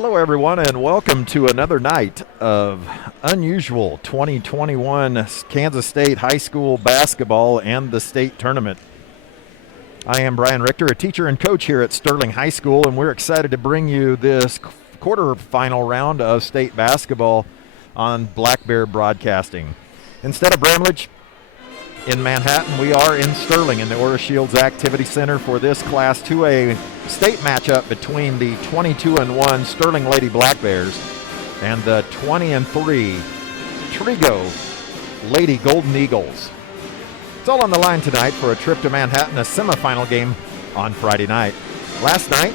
Hello, everyone, and welcome to another night of unusual 2021 Kansas State High School basketball and the state tournament. I am Brian Richter, a teacher and coach here at Sterling High School, and we're excited to bring you this quarterfinal round of state basketball on Black Bear Broadcasting. Instead of Bramlage in Manhattan, we are in Sterling in the Ora Shields Activity Center for this Class 2A state matchup between the 22-1 Sterling Lady Black Bears and the 20-3 Trego Lady Golden Eagles. It's all on the line tonight for a trip to Manhattan, a semifinal game on Friday night. Last night,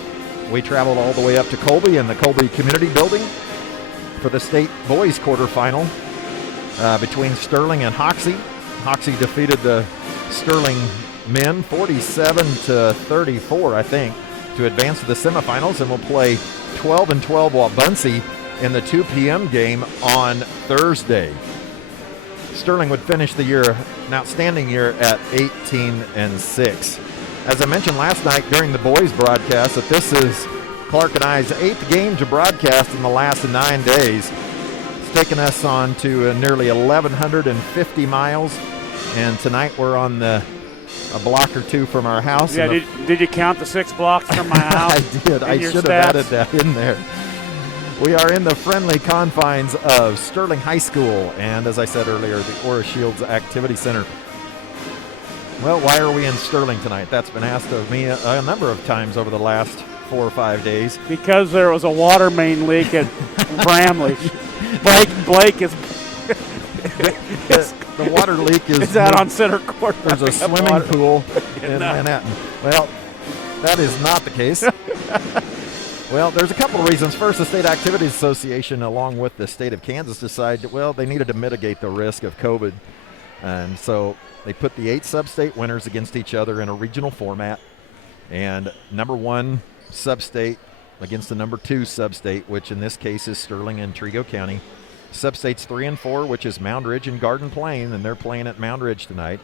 we traveled all the way up to Colby in the Colby Community Building for the state boys quarterfinal between Sterling and Hoxie. Hoxie defeated the Sterling men 47-34, I think, to advance to the semifinals, and will play 12-12 Wabaunsee in the 2 p.m. game on Thursday. Sterling would finish the year, an outstanding year, at 18-6. As I mentioned last night during the boys broadcast, that this is Clark and I's 8th game to broadcast in the last 9 days. It's taken us on to nearly 1,150 miles. And tonight we're on a block or two from our house. Yeah, did you count the 6 blocks from my house? I did. I should have added that in there. We are in the friendly confines of Sterling High School and, as I said earlier, the Ora Shields Activity Center. Well, why are we in Sterling tonight? That's been asked of me a number of times over the last 4 or 5 days. Because there was a water main leak at Bramlage. Blake is... The water leak is out on center court. There's a swimming pool in Manhattan. Well, that is not the case. Well, there's a couple of reasons. First, the State Activities Association, along with the state of Kansas, decided, well, they needed to mitigate the risk of COVID. And so they put the 8 sub-state winners against each other in a regional format. And number 1 sub-state against the number 2 sub-state, which in this case is Sterling and Trego County. Sub-states 3 and 4, which is Mound Ridge and Garden Plain, and they're playing at Mound Ridge tonight.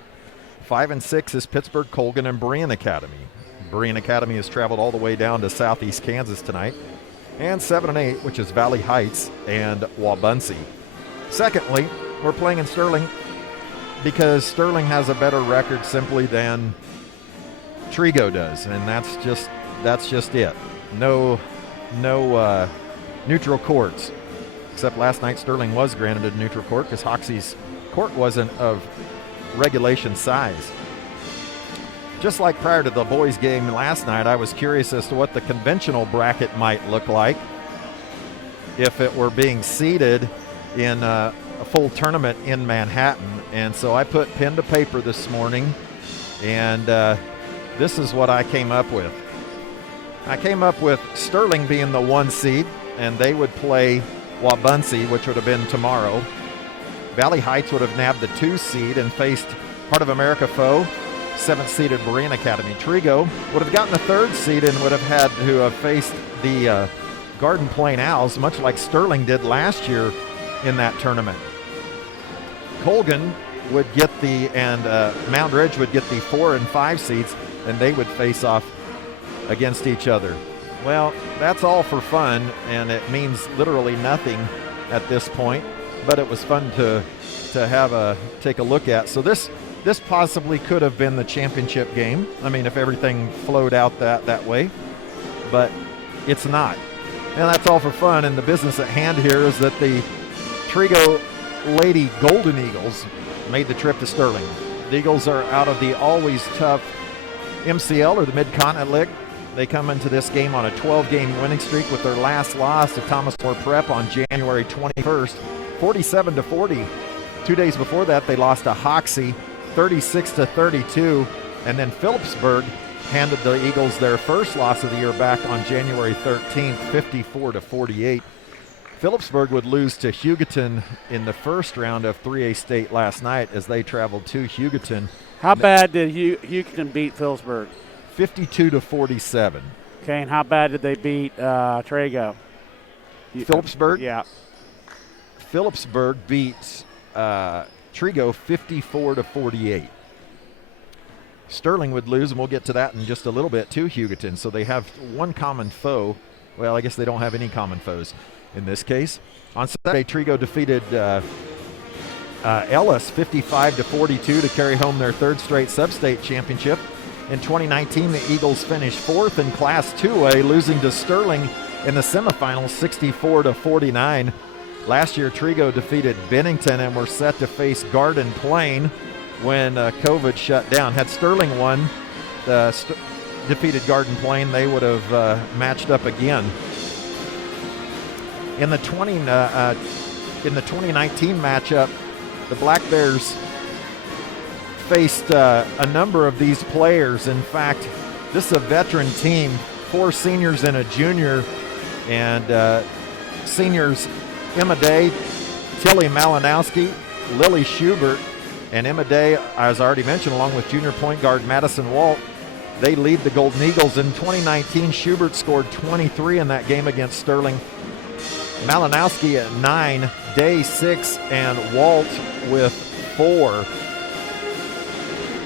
5 and 6 is Pittsburgh, Colgan, and Berean Academy. Berean Academy has traveled all the way down to southeast Kansas tonight. And 7 and 8, which is Valley Heights and Wabaunsee. Secondly, we're playing in Sterling because Sterling has a better record simply than Trego does, and that's just it. No neutral courts. Except last night, Sterling was granted a neutral court because Hoxie's court wasn't of regulation size. Just like prior to the boys' game last night, I was curious as to what the conventional bracket might look like if it were being seeded in a full tournament in Manhattan. And so I put pen to paper this morning, and this is what I came up with. I came up with Sterling being the 1 seed, and they would play Wabaunsee, which would have been tomorrow. Valley Heights would have nabbed the 2 seed and faced Heart of America foe, 7th seeded Berean Academy. Trego would have gotten the 3rd seed and would have had to have faced the Garden Plain Owls, much like Sterling did last year in that tournament. Colgan would get Mound Ridge would get the 4 and 5 seeds, and they would face off against each other. Well, that's all for fun, and it means literally nothing at this point, but it was fun to take a look at. So this possibly could have been the championship game. I mean, if everything flowed out that way, but it's not. And that's all for fun, and the business at hand here is that the Trego Lady Golden Eagles made the trip to Sterling. The Eagles are out of the always tough MCL, or the Mid-Continent League. They come into this game on a 12-game winning streak with their last loss to Thomas More Prep on January 21st, 47-40. 2 days before that, they lost to Hoxie, 36-32, and then Phillipsburg handed the Eagles their first loss of the year back on January 13th, 54-48. Phillipsburg would lose to Hugoton in the first round of 3A state last night as they traveled to Hugoton. How bad did Hugoton beat Phillipsburg? 52-47. Okay, and how bad did they beat Trego? Phillipsburg? Yeah. Phillipsburg beat Trego 54-48. Sterling would lose, and we'll get to that in just a little bit, to Hugoton. So they have one common foe Well, I guess they don't have any common foes in this case. On Saturday, Trego defeated Ellis 55-42 to carry home their third straight sub-state championship. In 2019, the Eagles finished fourth in Class 2A, losing to Sterling in the semifinals 64-49. Last year, Trego defeated Bennington and were set to face Garden Plain when COVID shut down. Had Sterling won, defeated Garden Plain, they would have matched up again. In the 2019 matchup, the Black Bears faced a number of these players. In fact, this is a veteran team, 4 seniors and a junior, and seniors Emma Day, Tilly Malinowski, Lily Schubert, and Emma Day, as I already mentioned, along with junior point guard Madison Walt. They lead the Golden Eagles. In 2019, Schubert scored 23 in that game against Sterling. Malinowski at 9, Day 6, and Walt with 4.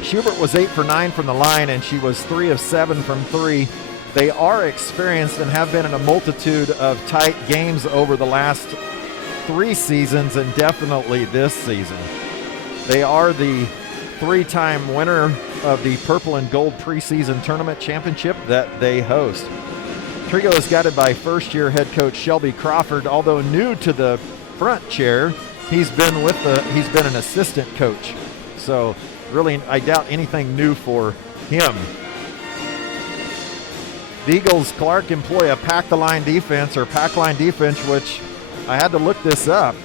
Schubert was 8 for 9 from the line, and she was 3 of 7 from 3. They are experienced and have been in a multitude of tight games over the last 3 seasons, and definitely this season. They are the 3-time winner of the Purple and Gold preseason tournament championship that they host. Trego is guided by first-year head coach Shelby Crawford. Although new to the front chair, he's been an assistant coach. So really, I doubt anything new for him. The Eagles, Clark, employ a pack-the-line defense, or pack-line defense, which I had to look this up.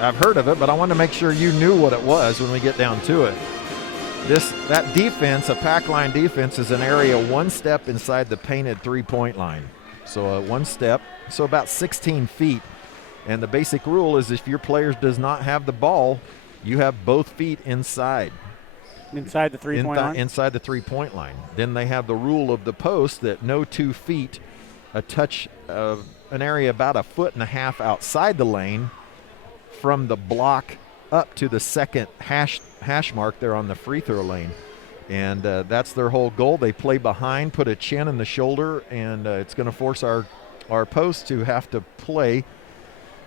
I've heard of it, but I wanted to make sure you knew what it was when we get down to it. That defense, a pack-line defense, is an area one step inside the painted three-point line. So one step, so about 16 feet. And the basic rule is if your player does not have the ball, you have both feet inside. Inside the three-point line? Inside the three-point line. Then they have the rule of the post that no 2 feet, a touch of an area about 1.5 feet outside the lane from the block up to the second hash mark there on the free throw lane. And that's their whole goal. They play behind, put a chin in the shoulder, and it's going to force our post to have to play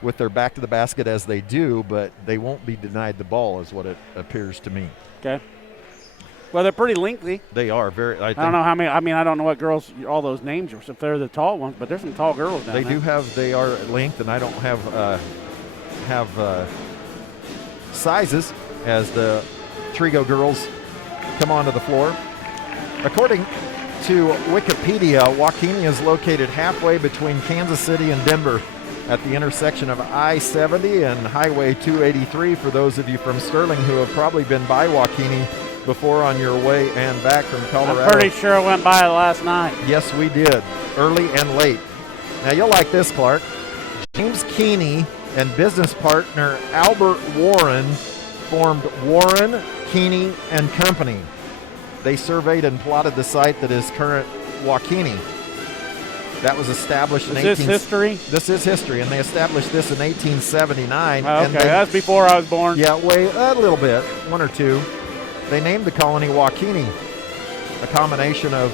with their back to the basket as they do, but they won't be denied the ball is what it appears to me. Okay. Well, they're pretty lengthy. They are very. I don't know how many. I mean, I don't know what girls all those names are. If they're the tall ones, but there's some tall girls down there. They do have. They are length, and I don't have sizes as the Trego girls come onto the floor. According to Wikipedia, Waukene is located halfway between Kansas City and Denver at the intersection of I-70 and Highway 283. For those of you from Sterling who have probably been by Waukene before on your way and back from Colorado. I'm pretty sure I went by last night. Yes, we did, early and late. Now, you'll like this, Clark. James Keeney and business partner Albert Warren formed Warren, Keeney and Company. They surveyed and plotted the site that is current Waukene. That was established in Is this history? This is history, and they established this in 1879. Oh, okay, that's before I was born. Yeah, a little bit, 1 or 2. They named the colony Waukene, a combination of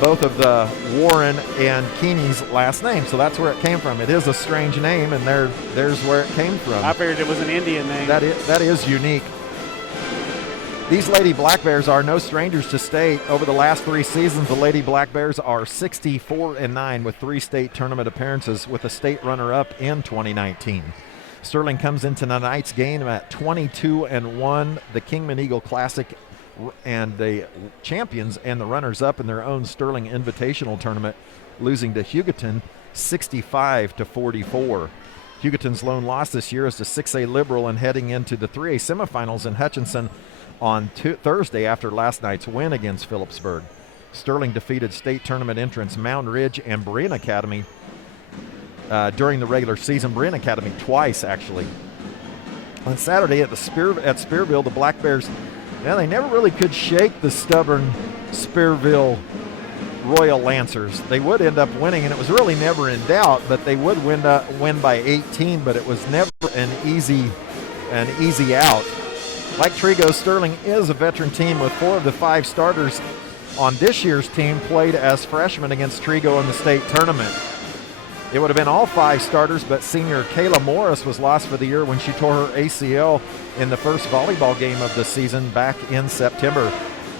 both of the Warren and Keeney's last name. So that's where it came from. It is a strange name, and there's where it came from. I figured it was an Indian name. That is unique. These Lady Black Bears are no strangers to state. Over the last 3 seasons, the Lady Black Bears are 64-9 with 3 state tournament appearances, with a state runner-up in 2019. Sterling comes into tonight's game at 22-1. The Kingman Eagle Classic and the champions and the runners-up in their own Sterling Invitational Tournament, losing to Hugoton 65-44. Hugoton's lone loss this year is to 6A Liberal and heading into the 3A semifinals in Hutchinson on Thursday after last night's win against Phillipsburg. Sterling defeated state tournament entrants Mound Ridge and Berean Academy during the regular season. Berean Academy twice, actually. On Saturday at Spearville, the Black Bears, they never really could shake the stubborn Spearville Royal Lancers. They would end up winning, and it was really never in doubt, but they would win by 18, but it was never an easy out. Like Trego, Sterling is a veteran team with 4 of the 5 starters on this year's team played as freshmen against Trego in the state tournament. It would have been all 5 starters, but senior Kayla Morris was lost for the year when she tore her ACL in the first volleyball game of the season back in September.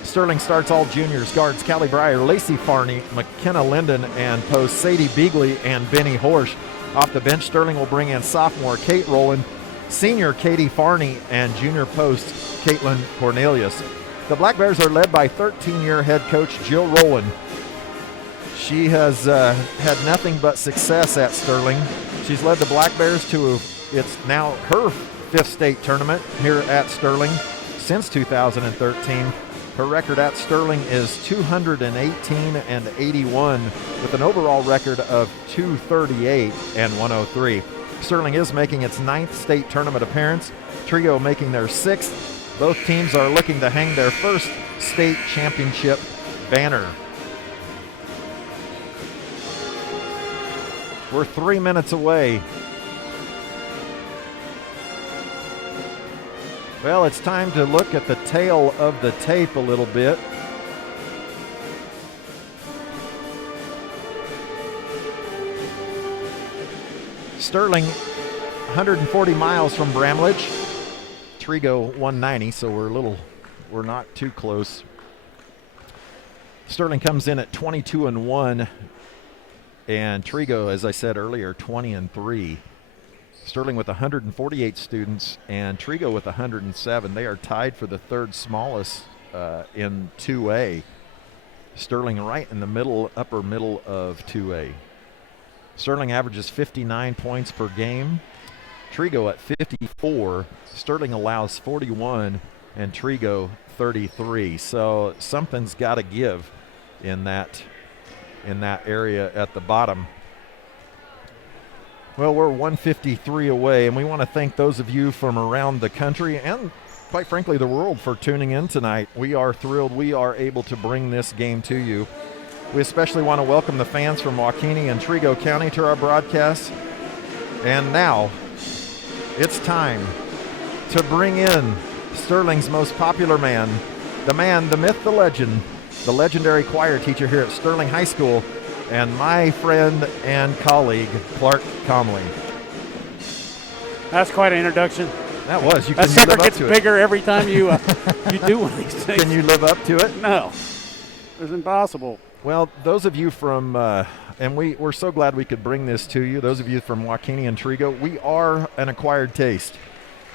Sterling starts all juniors, guards Callie Breyer, Lacey Farney, McKenna Linden, and post Sadie Beagley and Benny Horsch. Off the bench, Sterling will bring in sophomore Kate Rowland, senior Katie Farney, and junior post Caitlin Cornelius. The Black Bears are led by 13-year head coach Jill Rowland. She has had nothing but success at Sterling. She's led the Black Bears to it's now her 5th state tournament here at Sterling since 2013. Her record at Sterling is 218-81 with an overall record of 238-103. Sterling is making its 9th state tournament appearance, Trego making their 6th. Both teams are looking to hang their first state championship banner. We're 3 minutes away. Well, it's time to look at the tail of the tape a little bit. Sterling, 140 miles from Bramlage. Trego, 190, so we're not too close. Sterling comes in at 22-1, and Trego, as I said earlier, 20-3. Sterling with 148 students and Trego with 107. They are tied for the 3rd smallest in 2A. Sterling right in the middle, upper middle of 2A. Sterling averages 59 points per game. Trego at 54. Sterling allows 41 and Trego 33. So something's got to give in that area at the bottom. Well, we're 153 away, and we want to thank those of you from around the country and, quite frankly, the world for tuning in tonight. We are thrilled we are able to bring this game to you. We especially want to welcome the fans from Waukene and Trego County to our broadcast. And now, it's time to bring in Sterling's most popular man, the myth, the legend, the legendary choir teacher here at Sterling High School, and my friend and colleague, Clark Comley. That's quite an introduction. That was. That sucker gets bigger every time you you do one of these things. Can you live up to it? No. It's impossible. Well, those of you from, and we're so glad we could bring this to you, those of you from Waukene and Trego, we are an acquired taste.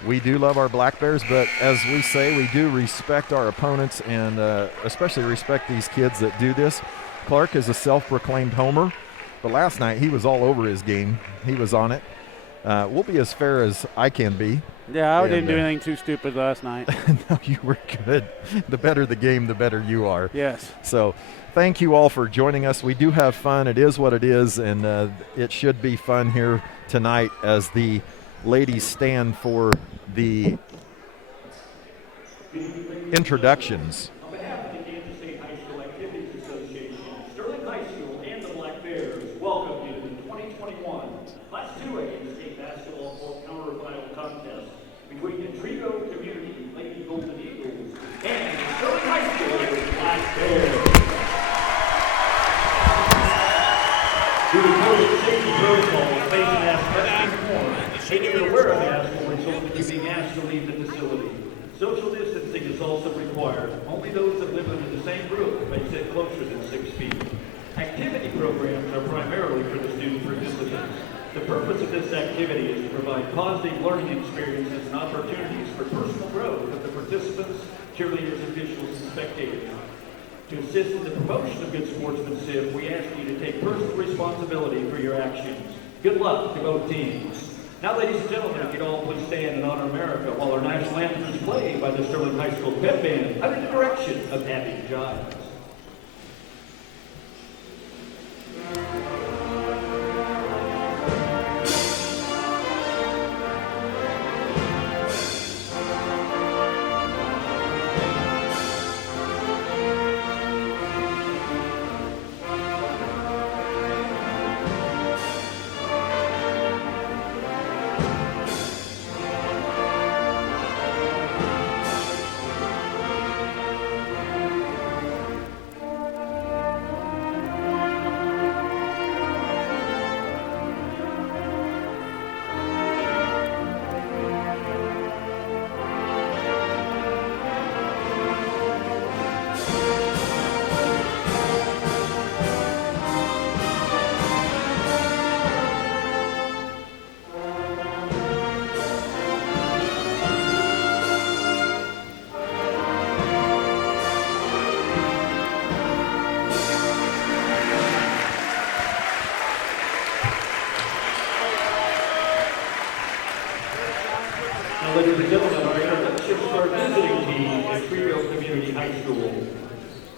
We do love our Black Bears, but as we say, we do respect our opponents and especially respect these kids that do this. Clark is a self-proclaimed homer, but last night he was all over his game. He was on it. We'll be as fair as I can be. Yeah, I didn't do anything too stupid last night. No, you were good. The better the game, the better you are. Yes. So thank you all for joining us. We do have fun. It is what it is, and it should be fun here tonight as the ladies stand for the introductions. Welcome you to the 2021 Class 2A State Basketball Counter-Final Contest between the Trego Community Lady Golden Eagles and the Sterling High School Black Bears. Due to COVID safety protocols, face masks must be worn. Anyone aware of masks will result in you being asked to leave the facility. Social distancing is also required. Only those that live within the same group may sit closer than 6 feet. Activity programs are primarily for the student participants. The purpose of this activity is to provide positive learning experiences and opportunities for personal growth of the participants, cheerleaders, officials, and spectators. To assist in the promotion of good sportsmanship, we ask you to take personal responsibility for your actions. Good luck to both teams. Now, ladies and gentlemen, if you'd all please stand and honor America while our national anthem is played by the Sterling High School Pep Band under the direction of Abby Giles.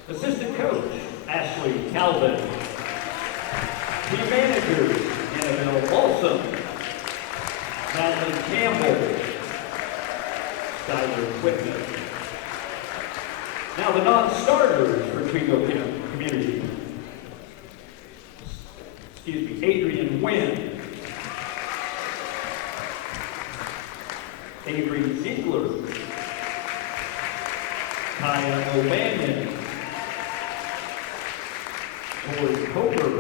Assistant coach, Ashley Calvin. Team managers, Annabelle Balsam, Madeline Campbell, Skylar Whitman. Now the non-starters for Trego Community. Adrian Wynn, Avery Ziegler, Kaya O'Banion, Tori Coker,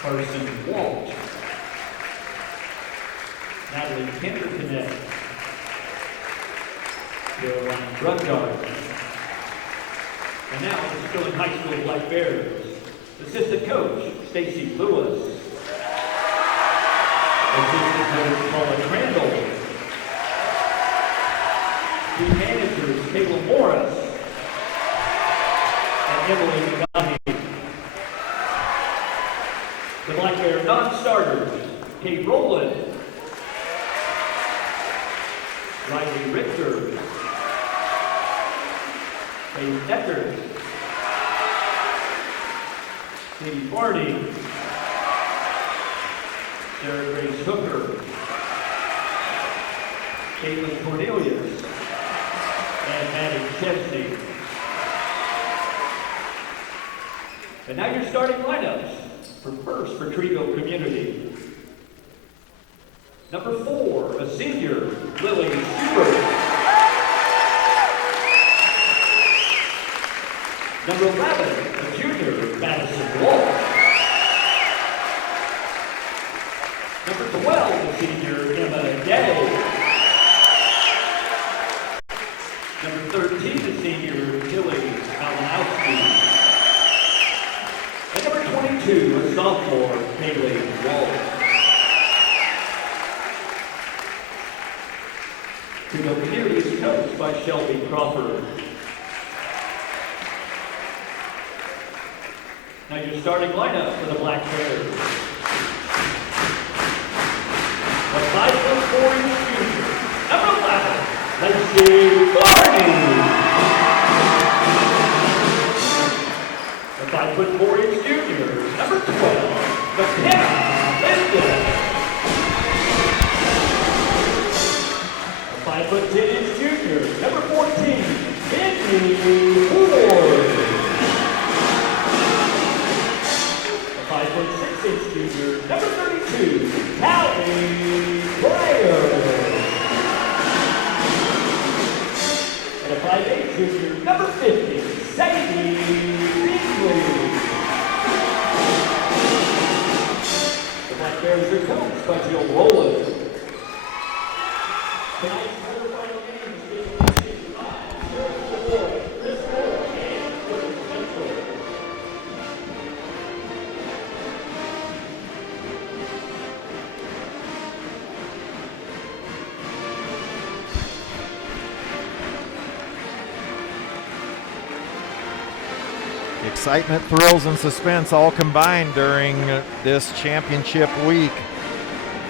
Carson Walt, Natalie Kinderconnect, Caroline Brungard. And now the Sterling High School Black Bears. Assistant coach, Stacy Lewis. Assistant coach, Paula Crandall. Team managers, Kayla Morris and Emily McGunney. The Black Bear non-starters, Kate Rowland, Riley Richter, Faith Decker, Katie Barney, Sarah Grace Hooker, Caitlin Cornelius, and Maddie Chesney. And now your starting lineups for Trego Community. Number 4, a senior, Lily Schubert. Number 11, a junior, Madison Wall. Number 12, a senior, Emma Day. Number 13, a senior, Tilly Malinowski. And number 22, a sophomore, Haley Wall. Trego Community is coached by Shelby Crawford. Now your starting lineup for the Black Bears. The 5'4" junior, number 11, Lacey Barney. The 5'4" junior, number 12, McKenna Linden. The 5'10" junior, number 14, Benji Ford. 5'6" junior, number 32, Callie Breyer. And a 5'8" junior, number 50, Sadie Beasley. The Black Bears are coached by Jill Rowland. Tonight's quarterfinal game is being preceded by Sarah Ward, Chris Moore, and Chris Central. Excitement, thrills, and suspense all combined during this championship week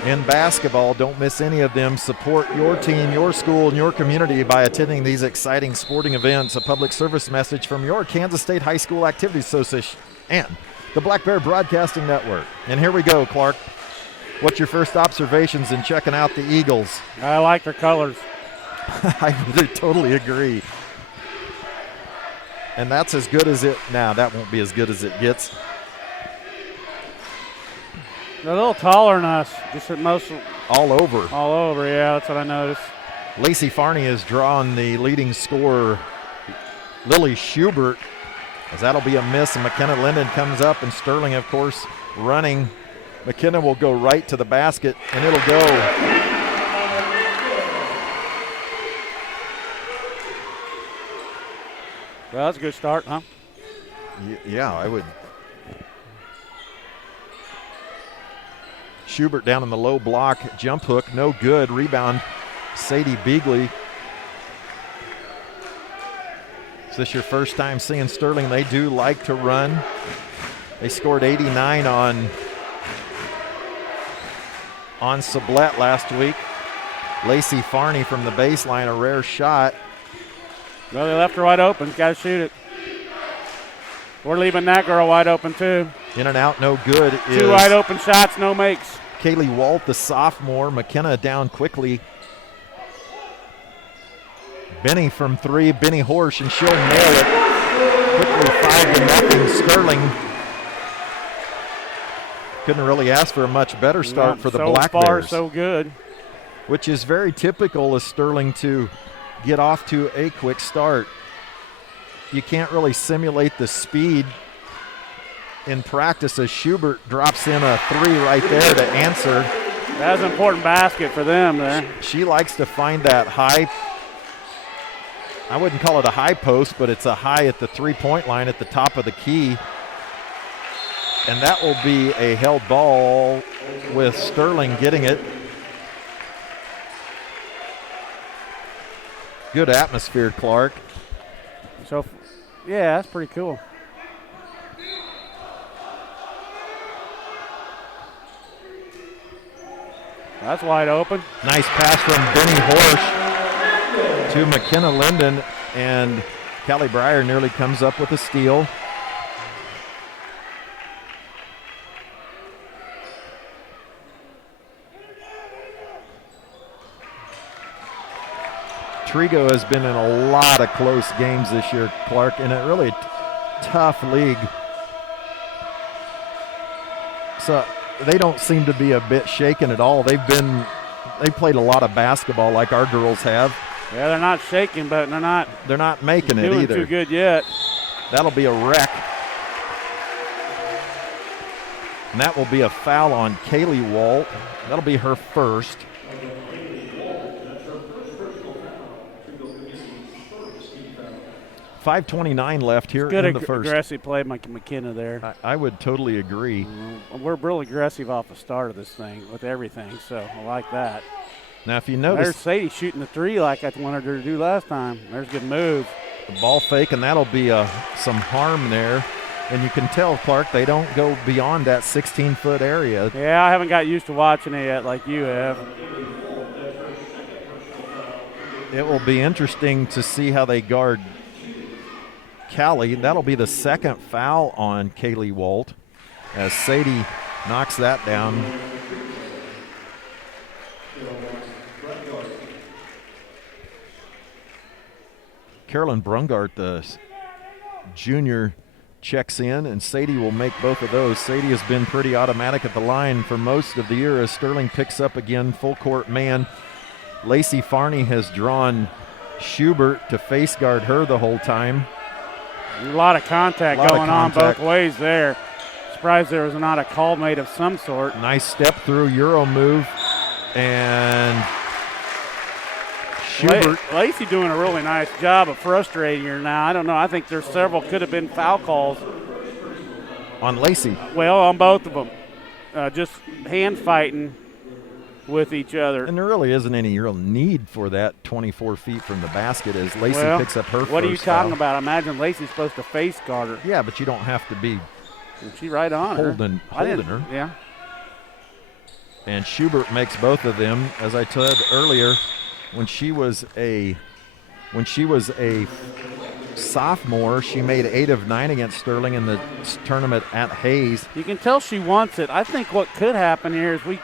in basketball. Don't miss any of them. Support your team, your school, and your community by attending these exciting sporting events. A public service message from your Kansas State High School Activities Association and the Black Bear Broadcasting Network. And here we go, Clark. What's your first observations in checking out the Eagles? I like their colors. I totally agree. And that's as good as it, that won't be as good as it gets. They're a little taller than us, just at most. All over. All over, yeah, that's what I noticed. Lacey Farney is drawing the leading scorer, Lily Schubert, as that'll be a miss, and McKenna Linden comes up, and Sterling, of course, running. McKenna will go right to the basket, and it'll go. Well, that's a good start, huh? Yeah, I would. Schubert down in the low block, jump hook, no good. Rebound, Sadie Beagley. Is this your first time seeing Sterling? They do like to run. They scored 89 on Sublette last week. Lacey Farney from the baseline, a rare shot. Well, they left her wide open. Got to shoot it. We're leaving that girl wide open, too. In and out, no good. Two wide open shots, no makes. Kaylee Walt, the sophomore. McKenna down quickly. Benny from three. Benny Horsch, and she'll nail it. Quickly 5-0. Sterling. Couldn't really ask for a much better start for the Black Bears. So far, Bears. so good. Which is very typical of Sterling to get off to a quick start. You can't really simulate the speed in practice as Schubert drops in a three right there to answer. That's an important basket for them there. She likes to find that high, I wouldn't call it a high post, but it's a high at the three-point line at the top of the key. And that will be a held ball with Sterling getting it. Good atmosphere, Clark. So, yeah, that's pretty cool. That's wide open. Nice pass from Benny Horsch to McKenna Linden, and Callie Breyer nearly comes up with a steal. Trego has been in a lot of close games this year, Clark, in a really tough league. So they don't seem to be a bit shaken at all. They played a lot of basketball like our girls have. Yeah, they're not shaking, but they're not making it either. Doing too good yet. That'll be a wreck. And that will be a foul on Kaylee Walt. That'll be her first. 5:29 left here in the first. Good aggressive play by McKenna there. I would totally agree. We're real aggressive off the start of this thing with everything, so I like that. Now, if you notice, there's Sadie shooting the three like I wanted her to do last time. There's a good move. The ball fake, and that'll be some harm there. And you can tell, Clark, they don't go beyond that 16-foot area. Yeah, I haven't got used to watching it yet like you have. It will be interesting to see how they guard Callie. That'll be the second foul on Kaylee Walt as Sadie knocks that down. Carolyn Brungart, the junior, checks in, and Sadie will make both of those. Sadie has been pretty automatic at the line for most of the year as Sterling picks up again, full court man. Lacey Farney has drawn Schubert to face guard her the whole time. A lot of contact going on both ways there. Surprised there was not a call made of some sort. Nice step through Euro move, and Schubert. Lacey doing a really nice job of frustrating her now. I don't know. I think there's several could have been foul calls. On Lacey? Well, on both of them. Just hand fighting with each other. And there really isn't any real need for that 24 feet from the basket as Lacey picks up her first What are you talking foul. about? I imagine Lacey's supposed to face guard her. Yeah, but you don't have to be She right on holding her. Yeah. And Schubert makes both of them. As I said earlier, when she was a sophomore, she made 8 of 9 against Sterling in the tournament at Hayes. You can tell she wants it. I think what could happen here is we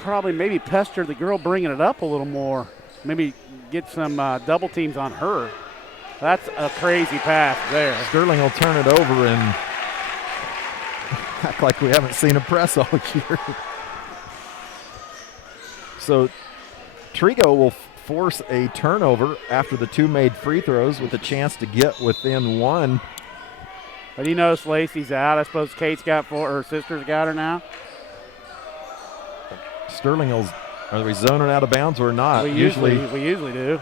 probably maybe pester the girl bringing it up a little more. Maybe get some double teams on her. That's a crazy pass there. Sterling will turn it over and act like we haven't seen a press all year. So Trego will force a turnover after the 2 made free throws with a chance to get within 1. But he knows Lacey's out. I suppose Kate's got 4. Her sister's got her now. Sterling are we zoning out of bounds or not? We usually do.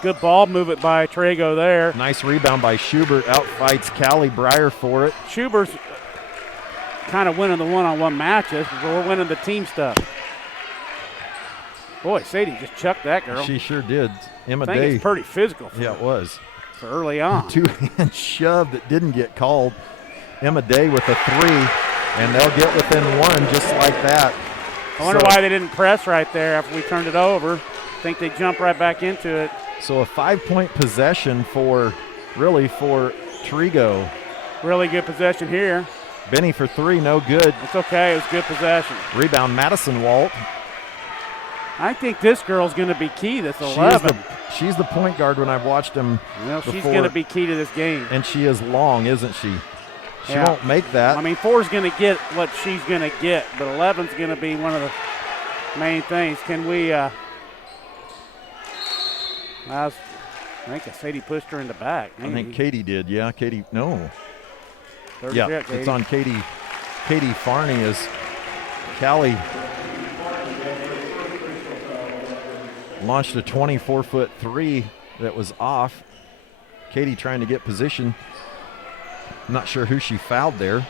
Good ball movement by Trego there. Nice rebound by Schubert. Outfights Callie Breyer for it. Schubert's kind of winning the one-on-one matches, but we're winning the team stuff. Boy, Sadie just chucked that girl. She sure did. Emma I think Day. it's pretty physical. Yeah, it was. For early on. 2-hand shove that didn't get called. Emma Day with a 3, and they'll get within 1 just like that. I wonder why they didn't press right there after we turned it over. think they jump right back into it. So a 5-point possession for Trego. Really good possession here. Benny for 3, no good. It's okay. It was good possession. Rebound, Madison Walt. I think this girl's going to be key. This 11. She's the point guard when I've watched him before. She's going to be key to this game. And she is long, isn't she? She Yeah. won't make that. I mean, 4's going to get what she's going to get, but 11's going to be one of the main things. Can we I think Sadie pushed her in the back. I think Katie did. Yeah, Katie. No. 30 Yeah, hit, it's on Katie. Katie Farney as Callie launched a 24-foot 3 that was off. Katie trying to get position. I'm not sure who she fouled there.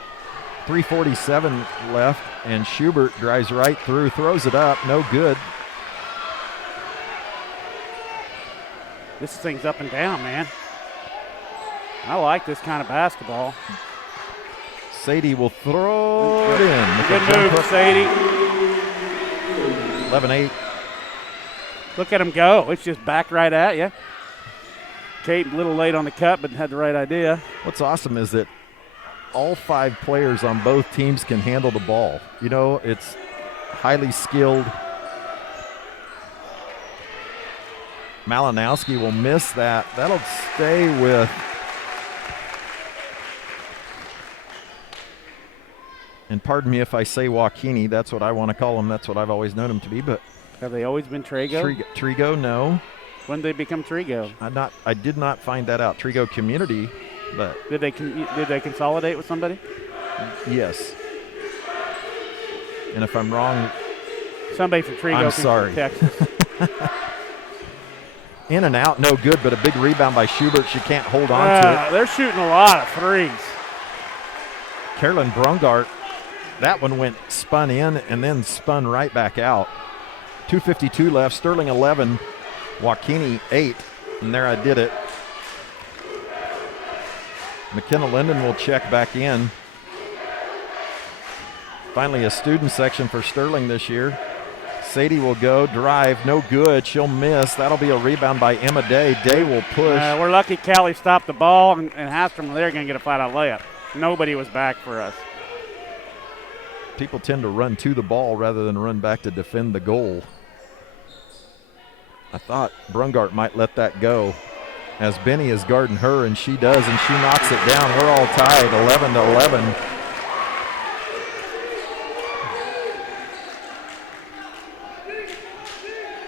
3:47 left, and Schubert drives right through, throws it up, no good. This thing's up and down, man. I like this kind of basketball. Sadie will throw it in. Good move, Sadie. 11-8. Look at him go. It's just back right at you. Kate, a little late on the cut, but had the right idea. What's awesome is that all 5 players on both teams can handle the ball. You know, it's highly skilled. Malinowski will miss that. That'll stay with. And pardon me if I say Joaquini. That's what I want to call him. That's what I've always known him to be. But have they always been Trego? Trego, no. When did they become Trego? I did not find that out. Trego Community, but did they consolidate with somebody? Yes. And if I'm wrong, somebody from Trego. I'm sorry. Texas. In and out, no good, but a big rebound by Schubert. She can't hold on to it. They're shooting a lot of threes. Carolyn Brungart, that one went spun in and then spun right back out. 2:52 left, Sterling 11, Joaquini 8, and there I did it. McKenna Linden will check back in. Finally a student section for Sterling this year. Sadie will go, drive, no good. She'll miss. That'll be a rebound by Emma Day. Day will push. We're lucky Callie stopped the ball, and Hastrom, they're going to get a flat-out layup. Nobody was back for us. People tend to run to the ball rather than run back to defend the goal. I thought Brungart might let that go as Benny is guarding her, and she does, and she knocks it down. We're all tied, 11-11.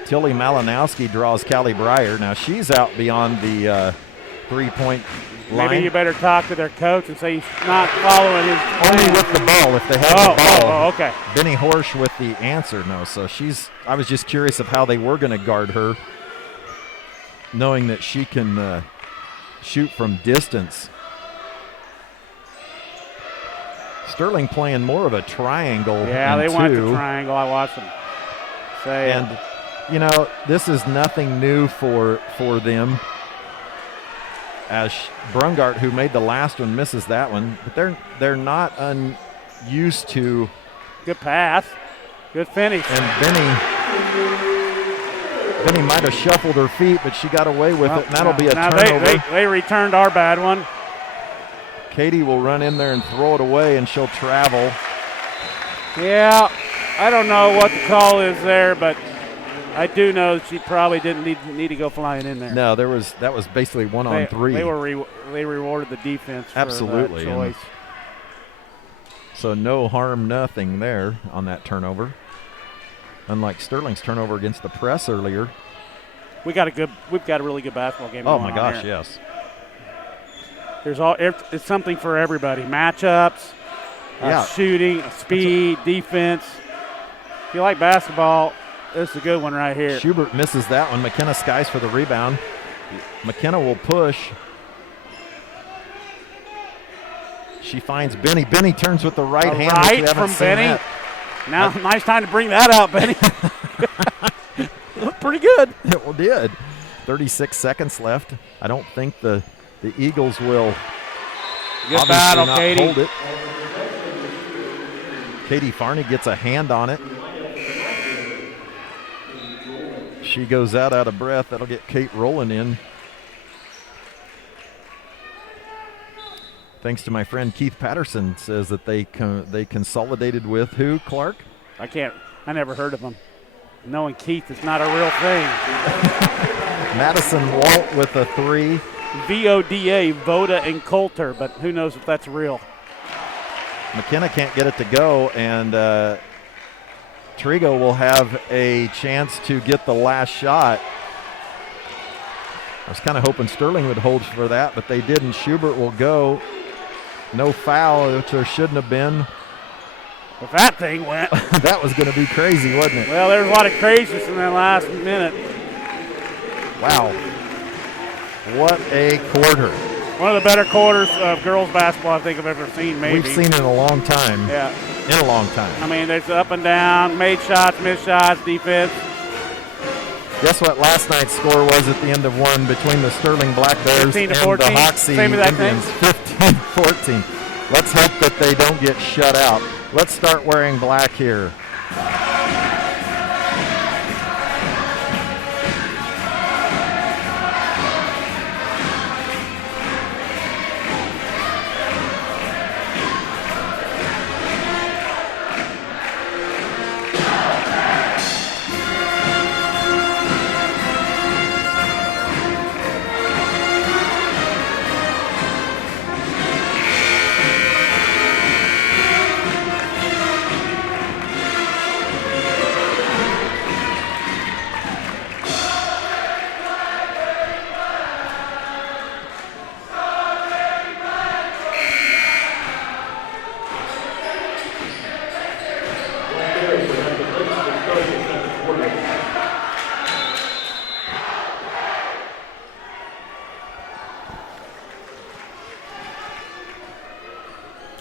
Tilly Malinowski draws Callie Breyer. Now she's out beyond the 3-point line. Maybe you better talk to their coach and say he's not following his plan. Only with the ball, if they have the ball. Oh, okay. Benny Horsch with the answer, no. So I was just curious of how they were going to guard her, knowing that she can shoot from distance. Sterling playing more of a triangle. Yeah, they went to triangle. I watched them say. And, you know, this is nothing new for them. As Brungart, who made the last one, misses that one. But they're not unused to. Good pass. Good finish. And Benny might have shuffled her feet, but she got away with it, and that'll be a turnover. They returned our bad one. Katie will run in there and throw it away, and she'll travel. Yeah, I don't know what the call is there, but I do know she probably didn't need to go flying in there. No, that was basically 1-on-3. They rewarded the defense for absolutely that choice. So no harm, nothing there on that turnover. Unlike Sterling's turnover against the press earlier. We've got a really good basketball game. Oh my gosh, yes. It's something for everybody. Matchups, shooting, speed, defense. If you like basketball, this is a good one right here. Schubert misses that one. McKenna skies for the rebound. McKenna will push. She finds Benny. Benny turns with the right hand. Right from Benny. Now, nice time to bring that out, Benny. Looked pretty good. It did. 36 seconds left. I don't think the Eagles will good battle, not Katie. hold it. Katie Farney gets a hand on it. she goes out of breath, that'll get Kate Rowland in. Thanks to my friend Keith Patterson, says that they consolidated with who, Clark? I never heard of them. Knowing Keith is not a real thing. Madison Walt with a 3. VODA, Voda and Coulter, but who knows if that's real. McKenna can't get it to go, and Trego will have a chance to get the last shot. I was kind of hoping Sterling would hold for that, but they didn't. Schubert will go. No foul, which there shouldn't have been. If that thing went. That was going to be crazy, wasn't it? Well, there was a lot of craziness in that last minute. Wow. What a quarter. One of the better quarters of girls basketball I think I've ever seen, maybe. We've seen in a long time. Yeah. In a long time. I mean, there's up and down, made shots, missed shots, defense. Guess what last night's score was at the end of one between the Sterling Black Bears and the Hoxie Indians? 15-14. Let's hope that they don't get shut out. Let's start wearing black here.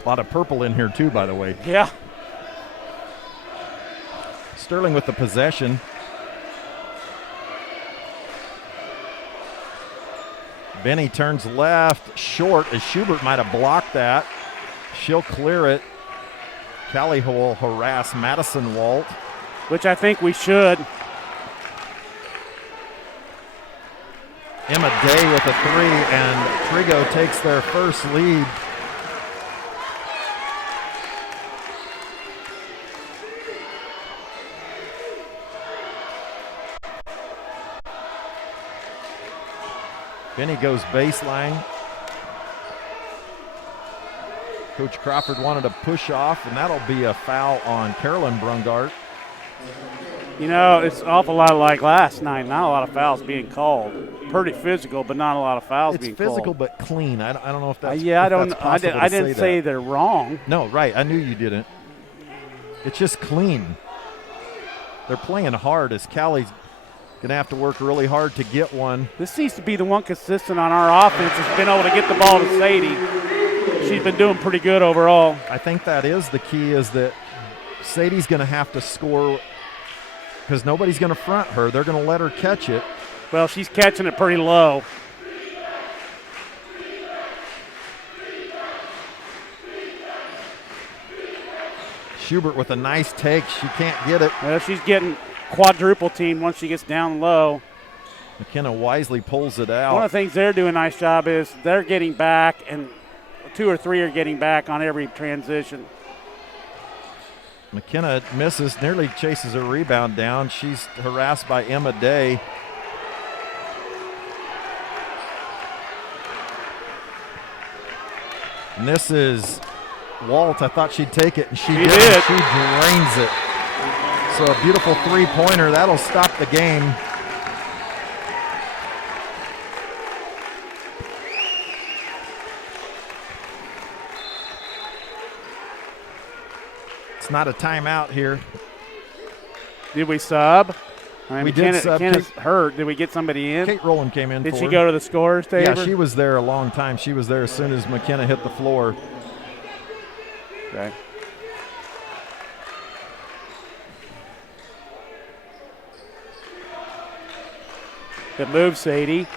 A lot of purple in here too, by the way. Yeah. Sterling with the possession. Benny turns left, short, as Schubert might have blocked that. She'll clear it. Callie will harass Madison Walt. Which I think we should. Emma Day with a 3, and Trego takes their first lead. Benny goes baseline. Coach Crawford wanted to push off, and that'll be a foul on Carolyn Brungart. You know, it's an awful lot like last night. Not a lot of fouls being called. Pretty physical, but not a lot of fouls being called. It's physical but clean. I don't know if that's yeah, if that's possible I to didn't say they're wrong. No, right. I knew you didn't. It's just clean. They're playing hard, as Callie's going to have to work really hard to get one. This seems to be the one consistent on our offense has been able to get the ball to Sadie. She's been doing pretty good overall. I think that is the key, is that Sadie's going to have to score because nobody's going to front her. They're going to let her catch it. Well, she's catching it pretty low. Schubert with a nice take. She can't get it. Well, she's getting quadruple teamed once she gets down low. McKenna wisely pulls it out. One of the things they're doing a nice job is they're getting back, and 2 or 3 are getting back on every transition. McKenna misses, nearly chases a rebound down. She's harassed by Emma Day. And this is Walt. I thought she'd take it, and she did. She drains it. So a beautiful three-pointer. That'll stop the game. It's not a timeout here. Did we sub? We did sub. Kenna's hurt. Did we get somebody in? Kate Rowland came in. Did she go to the scorer's table? Yeah, she was there a long time. She was there as soon as McKenna hit the floor. Okay. Good move, Sadie.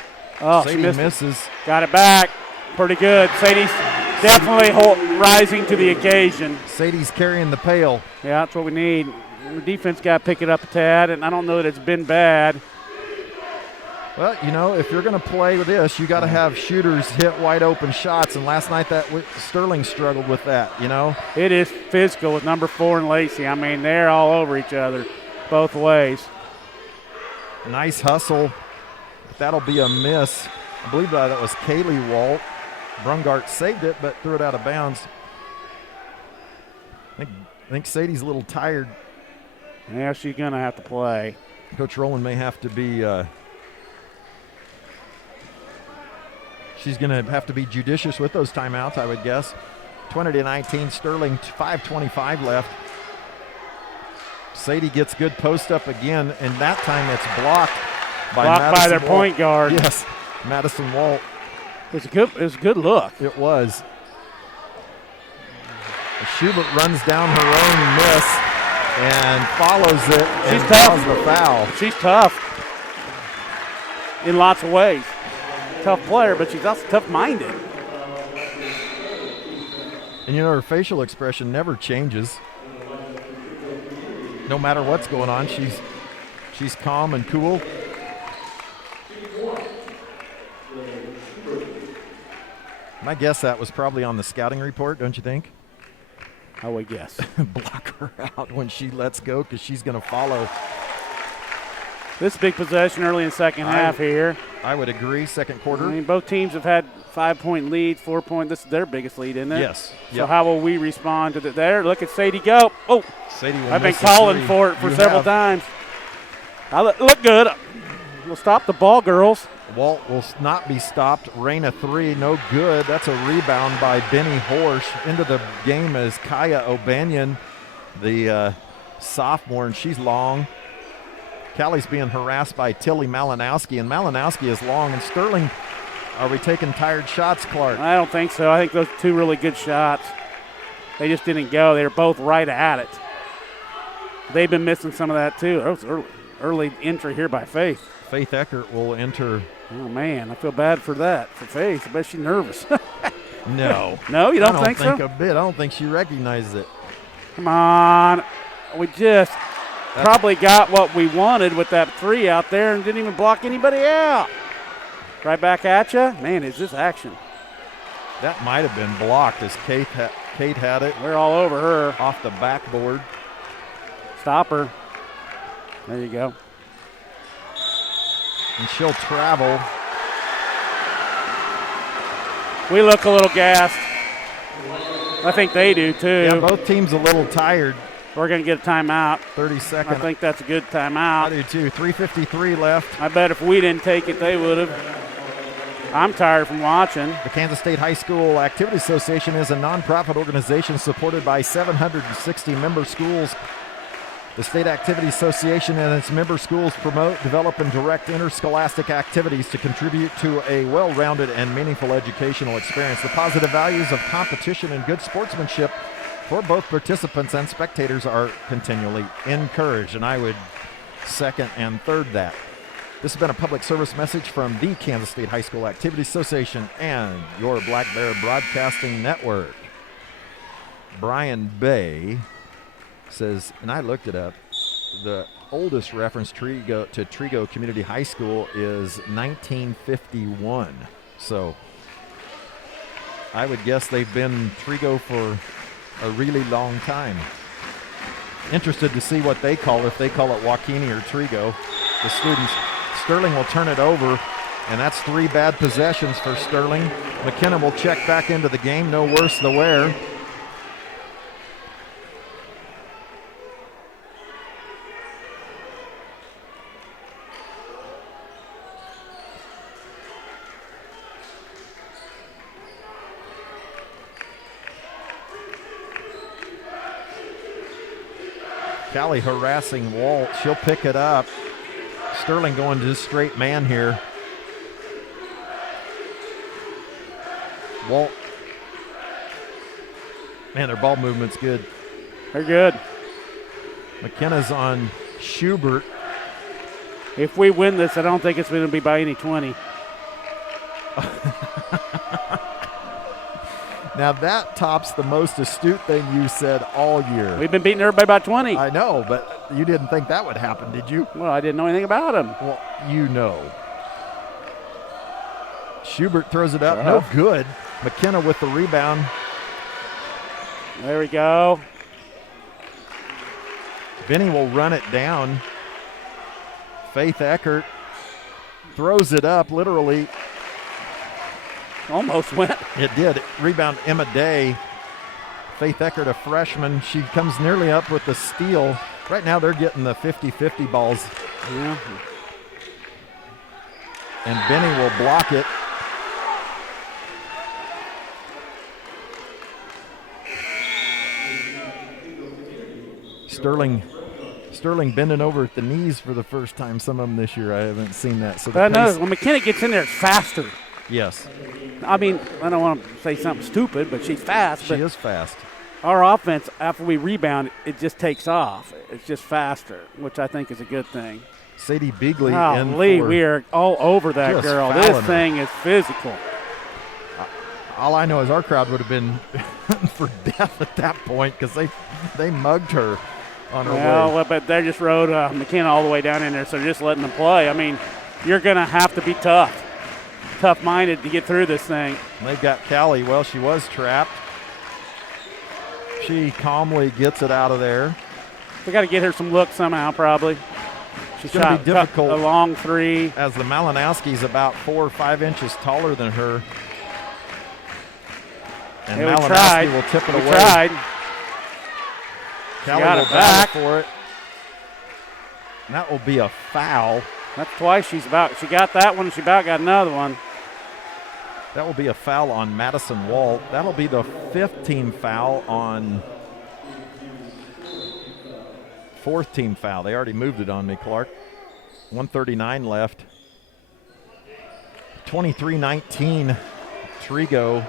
Oh, Sadie she missed misses. Got it back. Pretty good. Sadie's definitely rising to the occasion. Sadie's carrying the pail. Yeah, that's what we need. The defense got to pick it up a tad, and I don't know that it's been bad. Well, you know, if you're going to play with this, you got to have shooters hit wide open shots. And last night Sterling struggled with that, you know. It is physical with number 4 and Lacey. I mean, they're all over each other both ways. Nice hustle. That'll be a miss. I believe that was Kaylee Walt. Brungart saved it, but threw it out of bounds. I think Sadie's a little tired. Yeah, she's going to have to play. Coach Rowland may have to be she's going to have to be judicious with those timeouts, I would guess. 20-19, Sterling, 5:25 left. Sadie gets good post up again, and that time it's blocked by their point guard. Yes, Madison Walt. It was a good look. It was. Schubert runs down her own miss and follows it. She's and tough. The foul. She's tough in lots of ways. Tough player, but she's also tough-minded. And you know, her facial expression never changes. No matter what's going on, she's calm and cool. My guess that was probably on the scouting report, don't you think? I would guess. Block her out when she lets go because she's going to follow. This big possession early in second half here. I would agree. Second quarter. I mean, both teams have had 5-point leads, 4-point. This is their biggest lead, isn't it? Yes. So how will we respond to that? There, look at Sadie go. Oh, Sadie will I've been miss a calling three. for it for You several have. times. I look good. We'll stop the ball, girls. Walt will not be stopped. Raina 3, no good. That's a rebound by Benny Horsch. Into the game is Kaya O'Banion, the sophomore, and she's long. Callie's being harassed by Tilly Malinowski, and Malinowski is long. And Sterling, are we taking tired shots, Clark? I don't think so. I think those two really good shots. They just didn't go. They were both right at it. They've been missing some of that, too. That was early entry here by Faith. Faith Eckert will enter. Oh, man, I feel bad for that, for Faith. I bet she's nervous. No. No, you don't think so? so? A bit. I don't think she recognizes it. Come on. We just probably got what we wanted with that three out there and didn't even block anybody out. Right back at you. Man, is this action. That might have been blocked as Kate had it. We're all over her. Off the backboard. Stop her. There you go. And she'll travel. We look a little gassed. I think they do too. Yeah, both teams a little tired. We're going to get a timeout. 32nd. I think that's a good I timeout. do too. 3:53 left. I bet if we didn't take it, they would have. I'm tired from watching. The Kansas State High School Activity Association is a nonprofit organization supported by 760 member schools. The State Activity Association and its member schools promote, develop, and direct interscholastic activities to contribute to a well-rounded and meaningful educational experience. The positive values of competition and good sportsmanship for both participants and spectators are continually encouraged, and I would second and third that. This has been a public service message from the Kansas State High School Activity Association and your Black Bear Broadcasting Network. Brian Bay says, and I looked it up, the oldest reference to Trego Community High School is 1951. So I would guess they've been Trego for a really long time. Interested to see what they call, if they call it Joaquini or Trego, the students. Sterling will turn it over, and that's 3 bad possessions for Sterling. McKenna will check back into the game, no worse the wear. Callie harassing Walt. She'll pick it up. Sterling going to straight man here. Walt. Man, their ball movement's good. They're good. McKenna's on Schubert. If we win this, I don't think it's going to be by any 20. Now that tops the most astute thing you said all year. We've been beating everybody by 20. I know, but you didn't think that would happen, did you? Well, I didn't know anything about them. Well, you know. Schubert throws it up. No good. McKenna with the rebound. There we go. Benny will run it down. Faith Eckert throws it up, literally. Almost went. It did. Rebound Emma Day. Faith Eckert, a freshman. She comes nearly up with the steal. Right now they're getting the 50-50 balls. Yeah. And Benny will block it. Sterling bending over at the knees for the first time. Some of them this year. I haven't seen that. So But no, when McKenna gets in there, it's faster. Yes. I mean, I don't want to say something stupid, but she's fast. She is fast. Our offense, after we rebound, it just takes off. It's just faster, which I think is a good thing. Sadie Beagley in Lee, for, we are all over that just girl. fouling This thing is physical. all I know is our crowd would have been for death at that point because they mugged her on her way. Well, but they just rode McKenna all the way down in there, so they're just letting them play. I mean, you're going to have to be tough-minded to get through this thing. And they've got Callie. Well, she was trapped. She calmly gets it out of there. We got to get her some looks somehow, probably. She It's gonna be difficult. a long three. As the Malinowski's about 4 or 5 inches taller than her. And Hey, we Malinowski tried. will tip it We away. tried. Callie got will it back. battle for it. And that will be a foul. That's twice she got that one, and she about got another one. That will be a foul on Madison Walt. That'll be the 5th team foul on 4th team foul. They already moved it on me, Clark. 1:39 left. 23-19, Trego.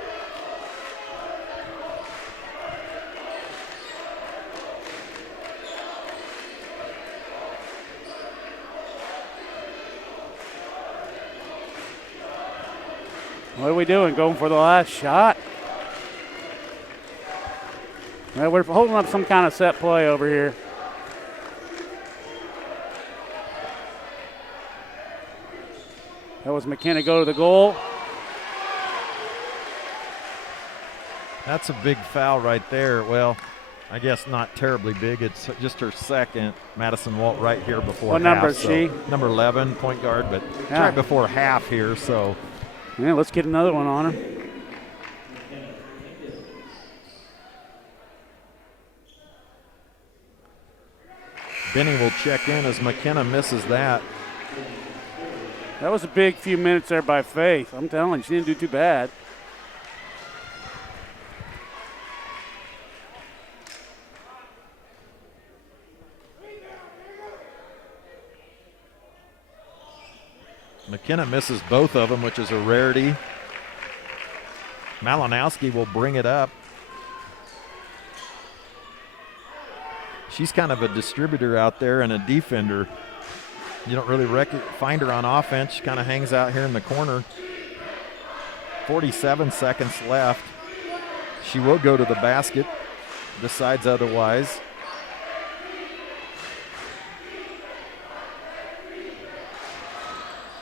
What are we doing? Going for the last shot? Well, we're holding up some kind of set play over here. That was McKenna go to the goal. That's a big foul right there. Well, I guess not terribly big. It's just her second. Madison Walt right here before What half. number is she? Number 11, point guard, but it's Yeah. right before half here, so. Yeah, let's get another one on her. Benny will check in as McKenna misses that. That was a big few minutes there by Faith. I'm telling you, she didn't do too bad. McKenna misses both of them, which is a rarity. Malinowski will bring it up. She's kind of a distributor out there and a defender. You don't really find her on offense. She kind of hangs out here in the corner. 47 seconds left. She will go to the basket. Decides otherwise.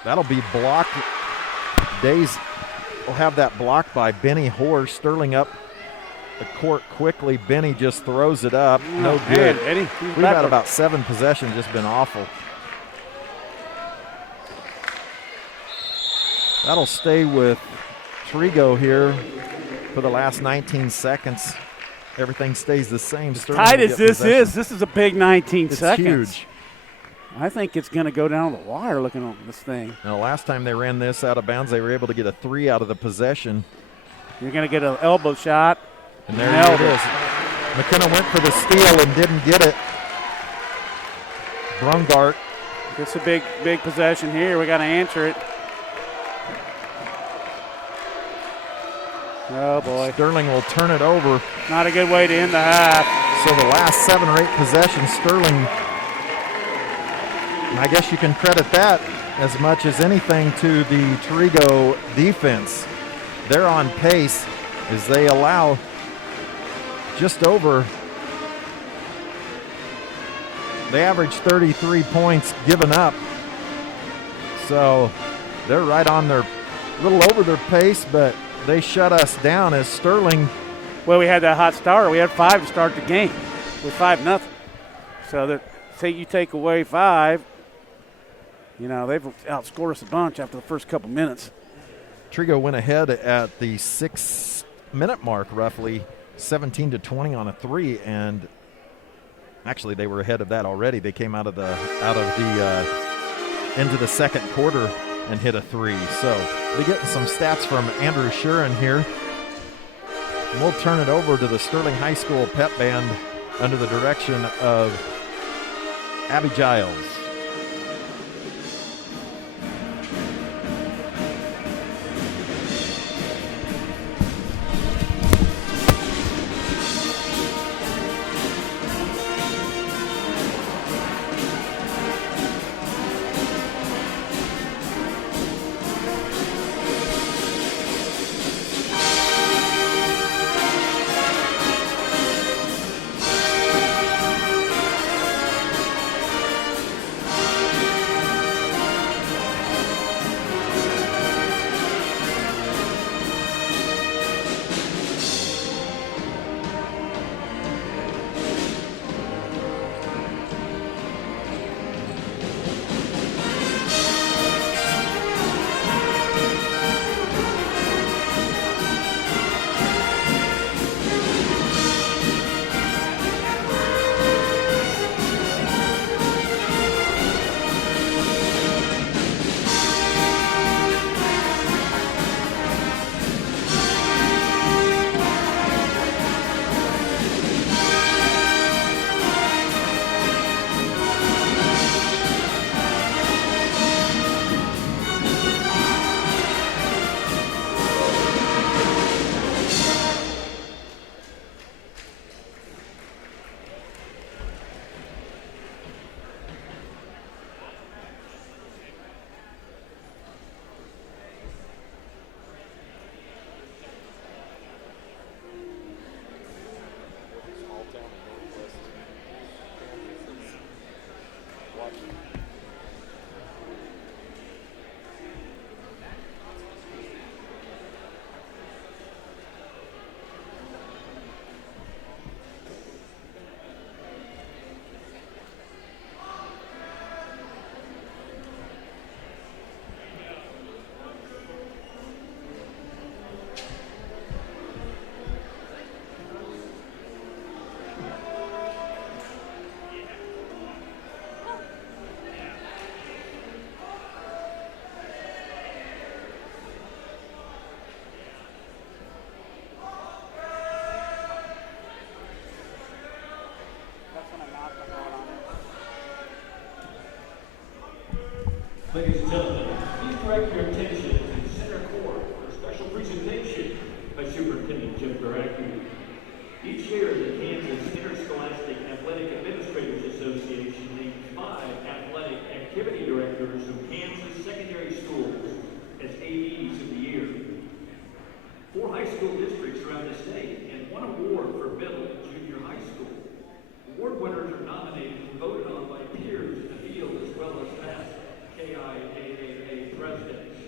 That'll be blocked. Days will have that blocked by Benny Hoare. Sterling up the court quickly. Benny just throws it up. No good. Man, Eddie, We've had about 7 possessions, just been awful. That'll stay with Trego here for the last 19 seconds. Everything stays the same. Sterling tight will as get possession. this is a big 19 It's seconds. huge. I think it's going to go down the wire looking at this thing. Now, last time they ran this out of bounds, they were able to get a 3 out of the possession. You're going to get an elbow shot. And there Nailed it is. McKenna went for the steal and didn't get it. Brungart. It's a big possession here. We got to answer it. Oh, boy. Sterling will turn it over. Not a good way to end the half. So the last 7 or 8 possessions, Sterling, I guess you can credit that as much as anything to the Trego defense. They're on pace as they allow just over. They average 33 points given up. So they're right on their A little over their pace, but they shut us down as Sterling. Well, we had that hot starter. We had 5 to start the game with 5-0. So that, say you take away 5, they've outscored us a bunch after the first couple minutes. Trego went ahead at the 6-minute mark, roughly 17-20 on a 3, and actually they were ahead of that already. They came out of the into the second quarter and hit a 3. So they're getting some stats from Andrew Shuren here. And we'll turn it over to the Sterling High School pep band under the direction of Abby Giles. Ladies and gentlemen, please direct your attention to the center court for a special presentation by Superintendent Jim Baracki. Each year, the Kansas Interscholastic Athletic Administrators Association names 5 athletic activity directors of Kansas secondary schools as ADs of the year. 4 high school districts around the state and 1 award for middle and junior high school. Award winners are nominated and voted on by peers in the field as well as past KIAAA presidents.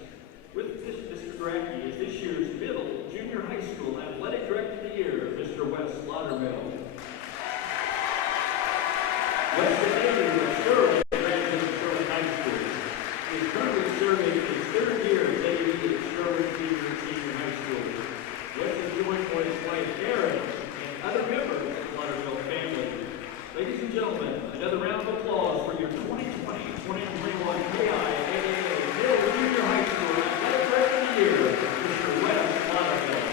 With this, Mr. Baracki is this year's middle junior high school athletic director of the year, Mr. Wes Laudermill. Wes is native of Sterling, graduate of Sterling High School. He is currently serving his 3rd year as AD at Sterling Senior High School. Wes is joined by his wife, Erin, and other members of the Laudermill family. Ladies and gentlemen, another round of applause for your 2020-2021 KIAAA Middle Junior High School Athletic Director of the Year, Mr. Wes Laudermill.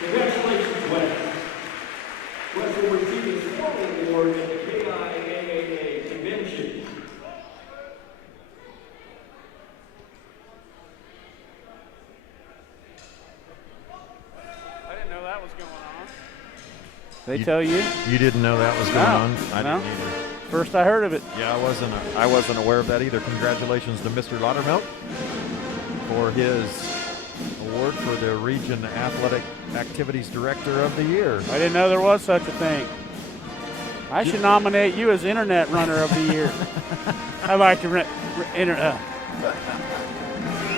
Congratulations, Wes. Wes will receive his formal award at the KIAAA convention. I didn't know that was going on. They tell you? You didn't know that was going on? I No. didn't either. First I heard of it. Yeah, I wasn't aware of that either. Congratulations to Mr. Laudermilk for his award for the Region Athletic Activities Director of the Year. I didn't know there was such a thing. I should nominate you as Internet Runner of the Year. I'd like to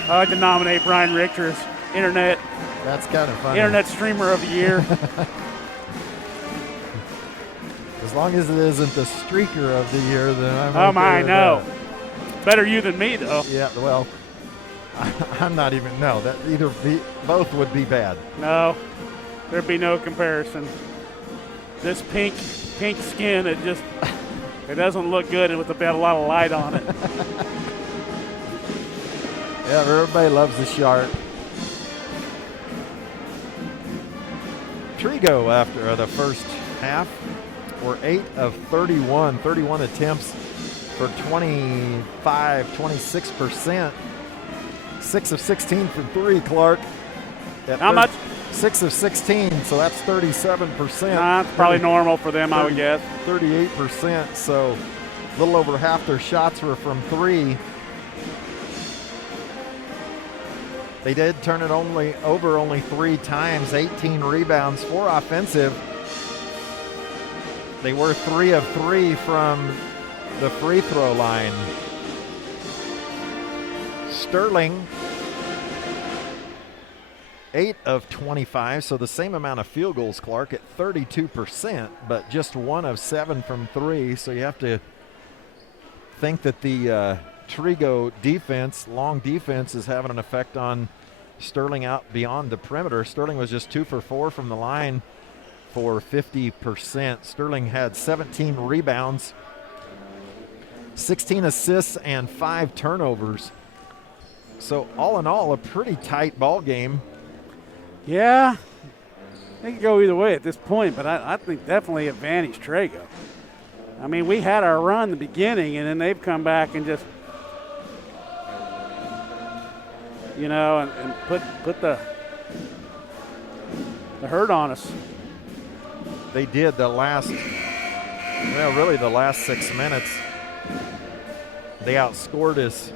I like to nominate Brian Richter as internet That's kind of funny. internet streamer of the year. As long as it isn't the streaker of the year, then I'm Oh okay my, with no. that. Better you than me, though. Yeah, well, I'm not even, no, that both would be bad. No, there'd be no comparison. This pink skin, it doesn't look good with a lot of light on it. Yeah, everybody loves the shark. Trego, after the first half, were 8 of 31 attempts for 26%. 6 of 16 from 3, Clark. How much? 6 of 16, so that's 37%. That's probably normal for them, I would guess. 38%, so a little over half their shots were from 3. They did turn it over only 3 times, 18 rebounds, 4 offensive. They were 3 of 3 from the free throw line. Sterling, 8 of 25, so the same amount of field goals, Clark, at 32%, but just 1 of 7 from 3. So you have to think that the Trego defense, long defense, is having an effect on Sterling out beyond the perimeter. Sterling was just 2 for 4 from the line for 50%. Sterling had 17 rebounds, 16 assists, and 5 turnovers. So all in all, a pretty tight ball game. Yeah, they could go either way at this point, but I think definitely advantage Trego. I mean, we had our run in the beginning, and then they've come back and just, and put the hurt on us. They did the last 6 minutes. They outscored us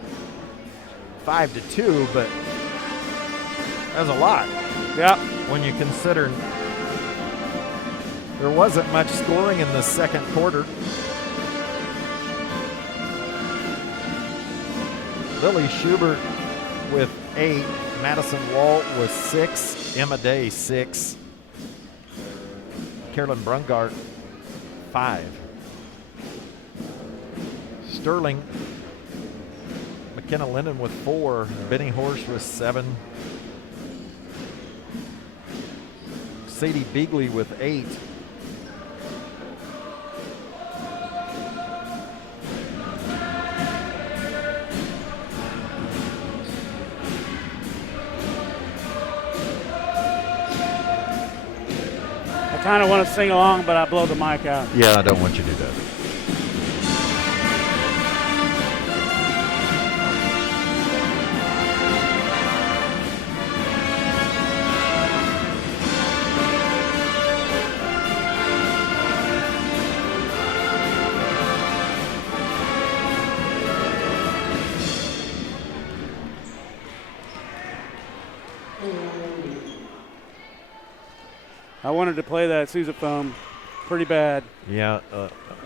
5-2, but that's a lot. Yeah. When you consider there wasn't much scoring in the second quarter. Lily Schubert with 8, Madison Walt with 6, Emma Day 6, Carolyn Brungart 5. Sterling, McKenna Linden with 4, Benny Horsch with 7, Sadie Beagley with 8. I kind of want to sing along, but I blow the mic out. Yeah, I don't want you to do that. I wanted to play that sousaphone pretty bad. Yeah,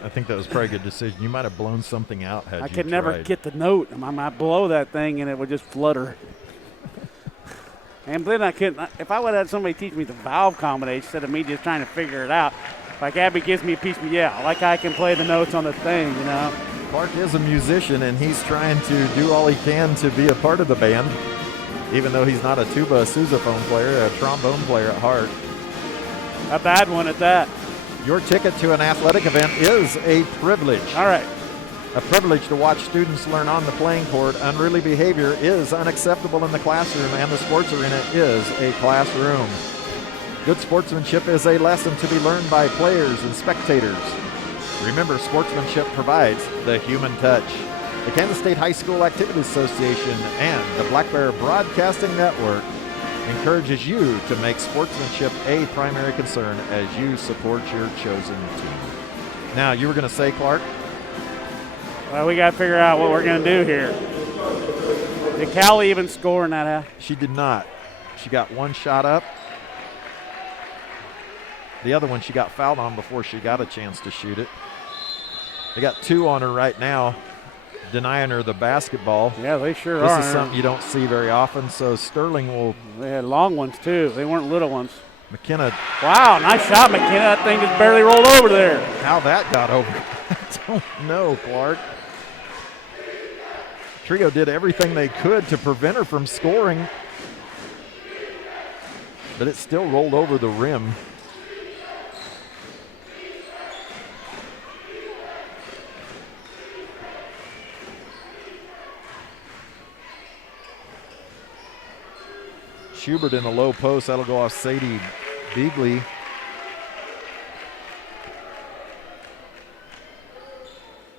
I think that was probably a good decision. You might have blown something out had I you could never tried. get the note. I might blow that thing and it would just flutter. And then I couldn't. If I would have had somebody teach me the valve combination instead of me just trying to figure it out, like Abby gives me a piece of, like I can play the notes on the thing, Clark is a musician, and he's trying to do all he can to be a part of the band, even though he's not a tuba, sousaphone player, a trombone player at heart. A bad one at that. Your ticket to an athletic event is a privilege. All right. A privilege to watch students learn on the playing court. Unruly behavior is unacceptable in the classroom, and the sports arena is a classroom. Good sportsmanship is a lesson to be learned by players and spectators. Remember, sportsmanship provides the human touch. The Kansas State High School Activities Association and the Black Bear Broadcasting Network encourages you to make sportsmanship a primary concern as you support your chosen team. Now, you were going to say, Clark? Well, we got to figure out what we're going to do here. Did Callie even score in that half? She did not. She got one shot up. The other one she got fouled on before she got a chance to shoot it. They got 2 on her right now. denying her the basketball. Yeah, they sure This are. is something you don't see very often, so Sterling will. They had long ones, too. They weren't little ones. McKenna, Wow, nice shot, McKenna. That thing just barely rolled over there. how that got over, I don't know, Clark. Trego did everything they could to prevent her from scoring, but it still rolled over the rim. Schubert in the low post. That'll go off Sadie Beagley.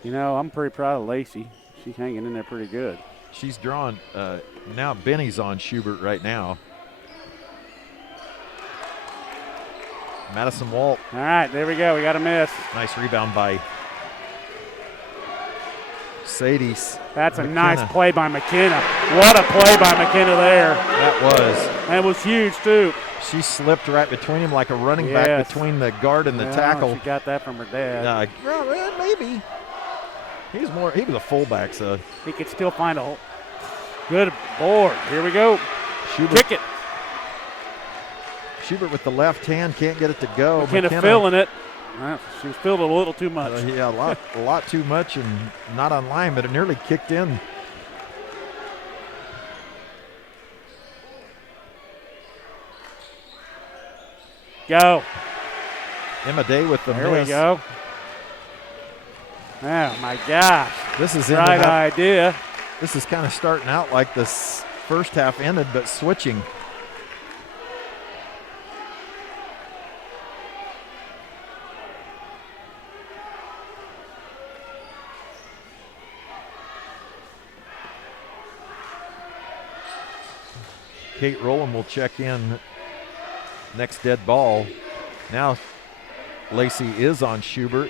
You know, I'm pretty proud of Lacey. She's hanging in there pretty good. She's drawn. Now Benny's on Schubert right now. Madison Walt. All right, there we go. We got a miss. Nice rebound by Sadie. That's a McKenna. nice play by McKenna. What a play by McKenna there. That was. And it was huge, too. She slipped right between him like a running Yes. back between the guard and the Well, tackle. She got that from her dad. Well, maybe. He was a fullback, so. He could still find a hole. Good board. Here we go. Schubert, Kick it. Schubert with the left hand can't get it to go. McKenna feeling it. Well, she filled it a little too much. Yeah, a lot too much and not on line, but it nearly kicked in. Go. Emma Day with the There miss. we go. Oh, my gosh. This is Right idea. This is kind of starting out like this first half ended, but switching. Kate Rowland will check in next dead ball. Now Lacey is on Schubert.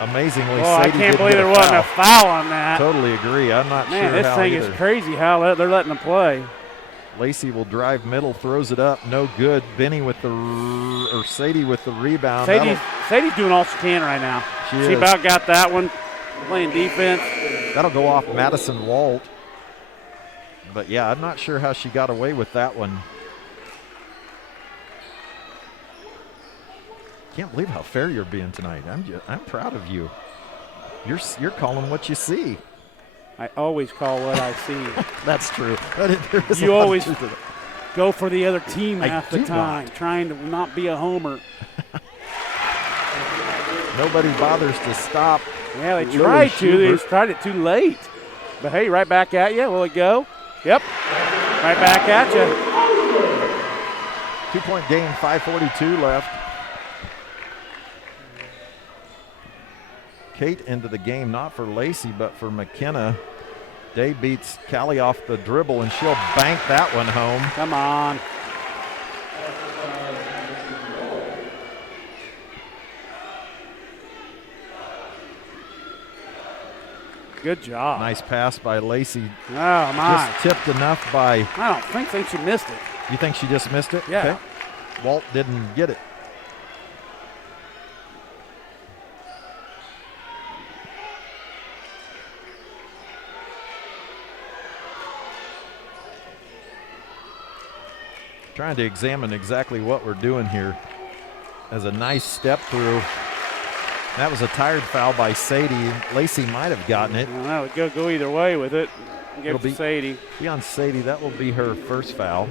Amazingly, Oh, I Sadie can't didn't believe get there a wasn't foul. a foul on that. Totally agree. I'm not Man, sure this how thing either. is crazy how they're letting them play. Lacey will drive middle, throws it up, no good. Benny with Sadie with the rebound. Sadie's doing all she can right now. She She is. about got that one, playing defense. That'll go off Madison Walt. But yeah, I'm not sure how she got away with that one. Can't believe how fair you're being tonight. I'm proud of you. You're calling what you see. I always call what I see. That's true. There is a You lot of always truth to that. go for the other team I half the do time, not. trying to not be a homer. Nobody bothers to stop. Yeah, they Lily tried to. They Schubert. just tried it too late. But hey, right back at you. Will it go? Yep. Right back at you. 2-point game, 5:42 left. Kate into the game, not for Lacey, but for McKenna. Day beats Callie off the dribble, and she'll bank that one home. Come on. Good job. Nice pass by Lacey. Oh, my. Just tipped enough by. I don't think she missed it. You think she just missed it? Yeah. Okay. Walt didn't get it. Trying to examine exactly what we're doing here. As a nice step through. That was a tired foul by Sadie. Lacey might have gotten it. Well, it could go either way with it. Give It'll it to be- Sadie. Be on Sadie. That will be her first foul.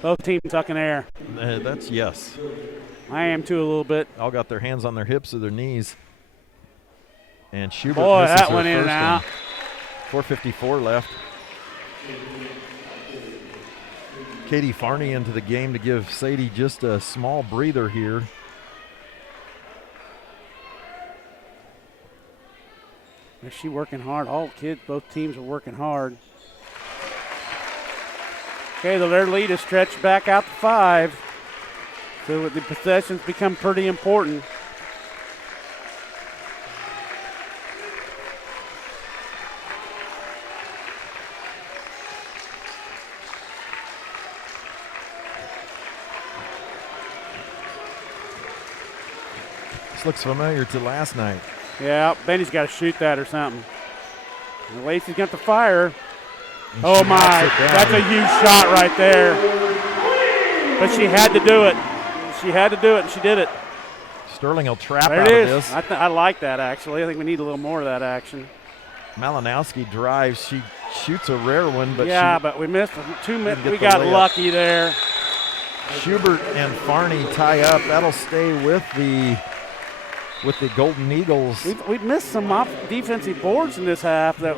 Both teams tucking air. That's yes. I am too a little bit. All got their hands on their hips or their knees. And Schubert Boy, misses that her went in and first out. one. 4:54 left. Katie Farney into the game to give Sadie just a small breather here. Is she working hard? All kids, both teams are working hard. Okay, their lead is stretched back out to 5. So the possessions become pretty important. This looks familiar to last night. Yeah, Benny's got to shoot that or something. And Lacey's got the fire. Oh, my. That's a huge shot right there. But she had to do it. She had to do it, and she did it. Sterling will trap there out it of is. this. I like that, actually. I think we need a little more of that action. Malinowski drives. She shoots a rare one, but but we missed 2 minutes. We the got layup. lucky there. Schubert and Farney tie up. That'll stay with the Golden Eagles. We've missed some defensive boards in this half that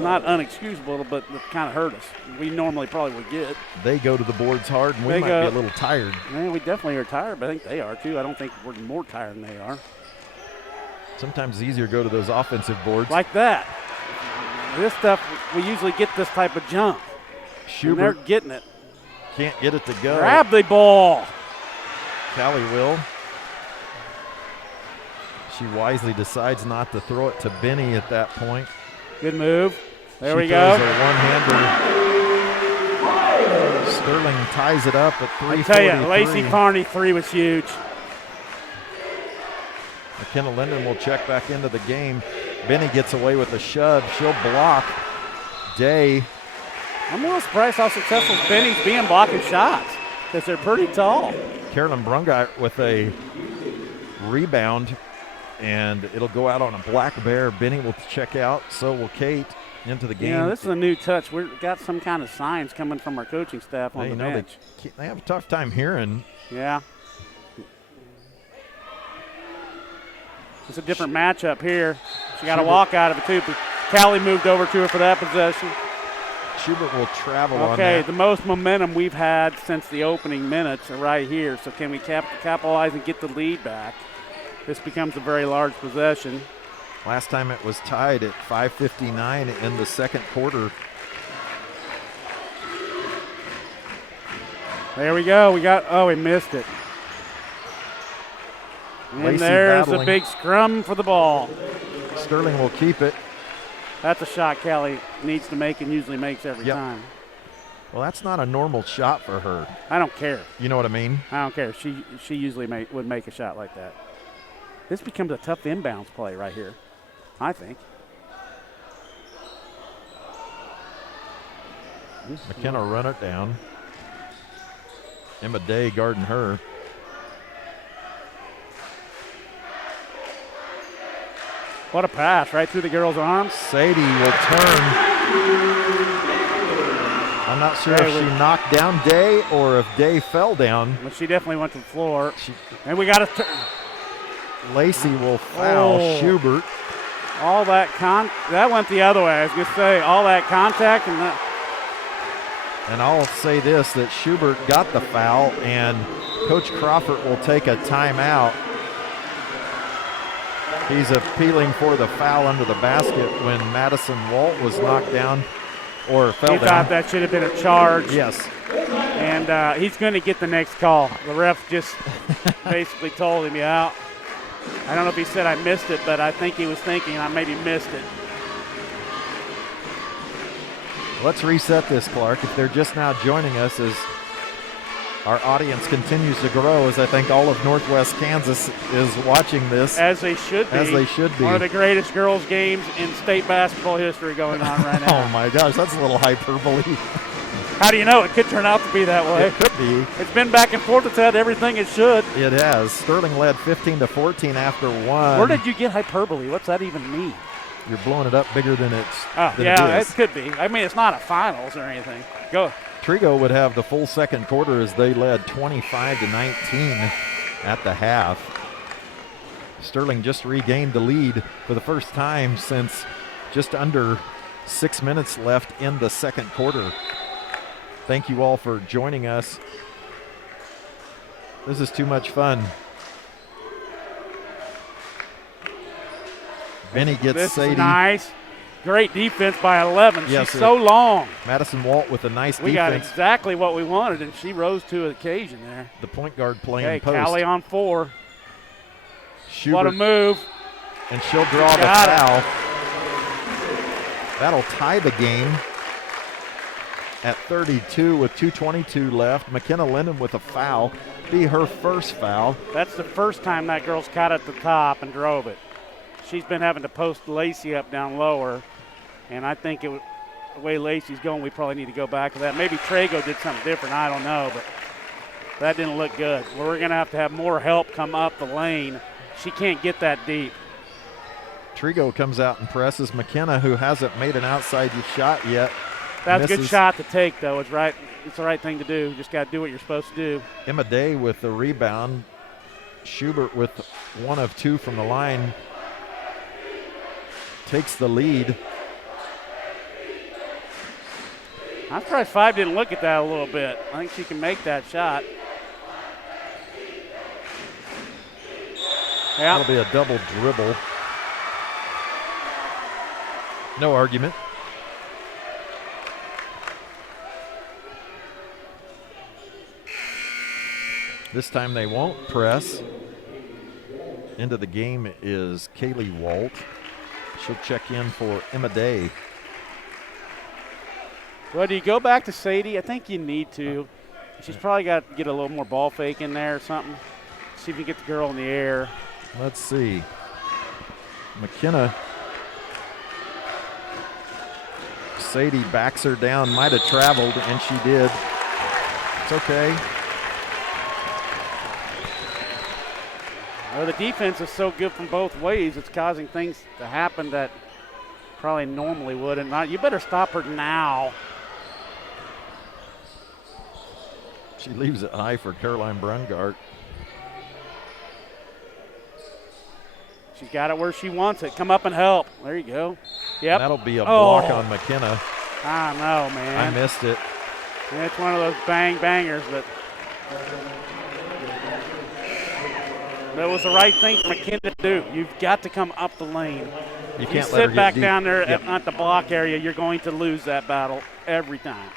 not unexcusable, but that kind of hurt us. We normally probably would get. They go to the boards hard, and we might be a little tired. Man, we definitely are tired, but I think they are too. I don't think we're more tired than they are. Sometimes it's easier to go to those offensive boards. Like that. This stuff, we usually get this type of jump. Schubert and they're getting it. can't get it to go. Grab the ball. Callie will. She wisely decides not to throw it to Benny at that point. Good move. There we She go. throws a one-hander. Sterling ties it up at 3:43. I tell you, Lacey Farney 3 was huge. McKenna Linden will check back into the game. Benny gets away with a shove. She'll block. Day. I'm a little surprised how successful Benny's being blocking shots because they're pretty tall. Carolyn Brungart with a rebound, and it'll go out on a black bear. Benny will check out. So will Kate into the game. Yeah, this is a new touch. We've got some kind of signs coming from our coaching staff on the bench. They have a tough time hearing. Yeah. It's a different matchup here. She got a walk out of it, too. But Callie moved over to her for that possession. Schubert will travel on Okay, that. the most momentum we've had since the opening minutes are right here. So can we capitalize and get the lead back? This becomes a very large possession. Last time it was tied at 5:59 in the second quarter. There we go. We missed it. And Lacey there's battling. a big scrum for the ball. Sterling will keep it. That's a shot Callie needs to make and usually makes every time. Well, that's not a normal shot for her. I don't care. You know what I mean? I don't care. She usually would make a shot like that. This becomes a tough inbounds play right here, I think. McKenna will run it down. Emma Day guarding her. What a pass right through the girl's arms. Sadie will turn. I'm not sure if she knocked down Day or if Day fell down. But she definitely went to the floor. And we got to turn. Lacey will foul Schubert. All that that went the other way. I was going to say all that contact and that. And I'll say this, that Schubert got the foul, and Coach Crawford will take a timeout. He's appealing for the foul under the basket when Madison Walt was knocked down or fell down. He thought that should have been a charge. Yes. And he's going to get the next call. The ref just basically told him, yeah. I don't know if he said I missed it, but I think he was thinking I maybe missed it. Let's reset this, Clark. If they're just now joining us as our audience continues to grow, as I think all of Northwest Kansas is watching this. As they should be. As they should be. One of the greatest girls' games in state basketball history going on right now. Oh, my gosh, that's a little hyperbole. How do you know? It could turn out to be that way. It could be. It's been back and forth. It's had everything it should. It has. Sterling led 15-14 after one. Where did you get hyperbole? What's that even mean? You're blowing it up bigger than it is. It could be. I mean, it's not a finals or anything. Go. Trego would have the full second quarter as they led 25-19 at the half. Sterling just regained the lead for the first time since just under 6 minutes left in the second quarter. Thank you all for joining us. This is too much fun. Benny gets Sadie. Is nice. Great defense by 11. Yes, she's so long. Madison Walt with a nice defense. We got exactly what we wanted, and she rose to the occasion there. The point guard playing post. Callie on 4. Schubert. What a move. And she'll draw the foul. That'll tie the game at 32 with 2:22 left. McKenna Linden with a foul. Be her first foul. That's the first time that girl's caught at the top and drove it. she's been having to post Lacey up down lower, and I think the way Lacey's going, we probably need to go back to that. Maybe Trego did something different, I don't know, but that didn't look good. We're going to have more help come up the lane. She can't get that deep. Trego comes out and presses. McKenna, who hasn't made an outside shot yet, that's misses. a good shot to take, though. It's right. It's the right thing to do. You just got to do what you're supposed to do. Emma Day with the rebound. Schubert with 1 of 2 from the line takes the lead. I'm surprised Five didn't look at that a little bit. I think she can make that shot. Yeah. That'll be a double dribble. No argument. This time they won't press. Into the game is Kaylee Walt. She'll check in for Emma Day. Well, do you go back to Sadie? I think you need to. She's probably got to get a little more ball fake in there or something. See if you get the girl in the air. Let's see. McKenna. Sadie backs her down. Might have traveled, and she did. It's okay. Well, the defense is so good from both ways. It's causing things to happen that probably normally would. And not. You better stop her now. She leaves it high for Caroline Brungart. She's got it where she wants it. Come up and help. There you go. Yep. That'll be a block on McKenna. I know, man. I missed it. Yeah, it's one of those bangers, but that was the right thing for McKenna to do. You've got to come up the lane. You If can't you let her sit get back deep. down there Yep. at the block area, you're going to lose that battle every time.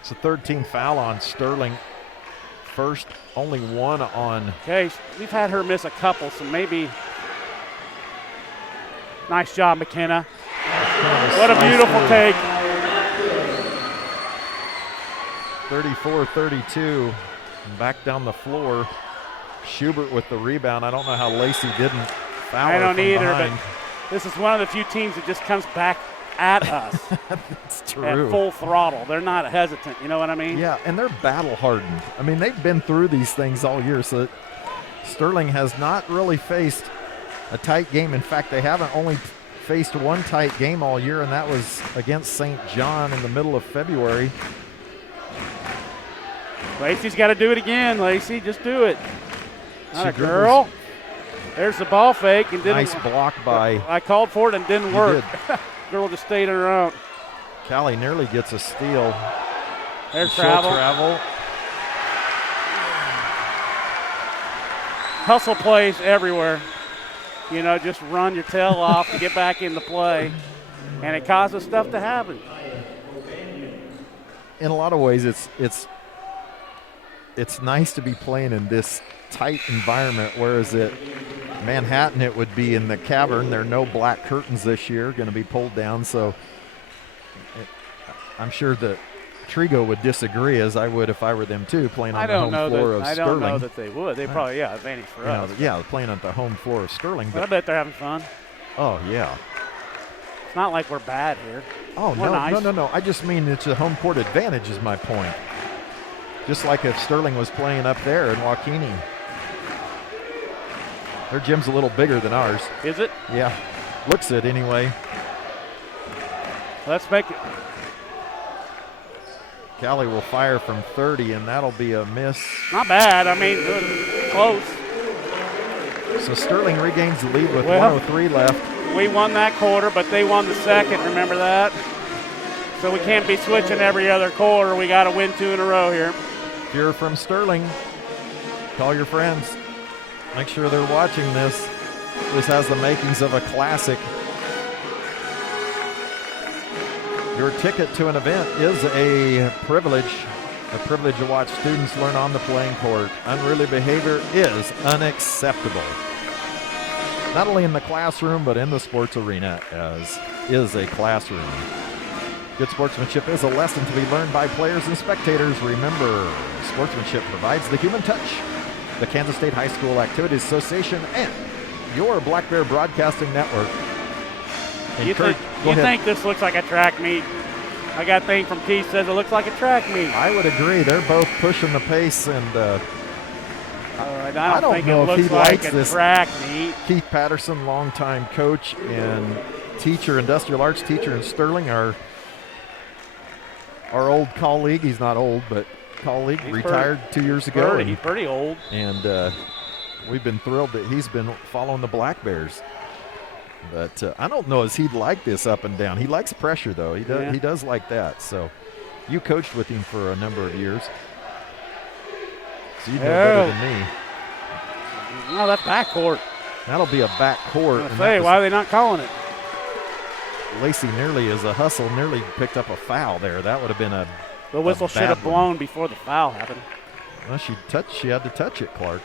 It's a 13th foul on Sterling. First, only 1 on. Okay, we've had her miss a couple, so maybe. Nice job, McKenna. What a beautiful take. 34-32. Back down the floor. Schubert with the rebound. I don't know how Lacey didn't foul her I don't from either, behind. but this is one of the few teams that just comes back at us It's at true. full throttle. They're not hesitant, you know what I mean? Yeah, and they're battle hardened. I mean, they've been through these things all year, so Sterling has not really faced a tight game. In fact, they haven't only faced one tight game all year, and that was against St. John in the middle of February. Lacey's got to do it again, Lacey. Just do it. Not a She dribbles. girl. There's the ball fake. And didn't, Nice block by. I called for it and didn't You work. did. Girl just stayed in her own. Callie nearly gets a steal. There's She'll travel. Hustle plays everywhere. You know, just run your tail off to get back into play. And it causes stuff to happen. In a lot of ways, it's nice to be playing in this tight environment, whereas at Manhattan it would be in the cavern. There are no black curtains this year, going to be pulled down, so I'm sure that Trego would disagree, as I would if I were them too, playing on the home floor of I Sterling. don't know that they would. They probably, advantage for us. Playing on the home floor of Sterling. But I But, bet they're having fun. oh, yeah. It's not like we're bad here. Oh, We're nice. no. I just mean it's a home court advantage is my point. Just like if Sterling was playing up there in Waukene. Their gym's a little bigger than ours. Is it? Yeah, looks it anyway. Let's make it. Callie will fire from 30, and that'll be a miss. Not bad. I mean, close. So Sterling regains the lead with Well, 1:03 left. We won that quarter, but they won the second. Remember that? So we can't be switching every other quarter. We got to win 2 in a row here. If you're from Sterling, call your friends. Make sure they're watching this. This has the makings of a classic. Your ticket to an event is a privilege to watch students learn on the playing court. Unruly behavior is unacceptable. Not only in the classroom, but in the sports arena, as is a classroom. Good sportsmanship is a lesson to be learned by players and spectators. Remember, sportsmanship provides the human touch. The Kansas State High School Activities Association and your Black Bear Broadcasting Network. You think this looks like a track meet? I got a thing from Keith says it looks like a track meet. I would agree. They're both pushing the pace, and I don't think know it if he looks like likes a this. track meet. Keith Patterson, longtime coach and teacher, industrial arts teacher in Sterling, our old colleague. He's not old, but colleague, He's retired 2 years ago. He's pretty old. And we've been thrilled that he's been following the Black Bears. But I don't know as he'd like this up and down. He likes pressure, though. He does. Yeah. He does like that. So you coached with him for a number of years, so you know better than me. No, that's backcourt. That'll be a back court. I say, why are they not calling it? Lacey nearly, as a hustle, nearly picked up a foul there. That would have been a The whistle should have bad one. blown before the foul happened. Well, she had to touch it, Clark.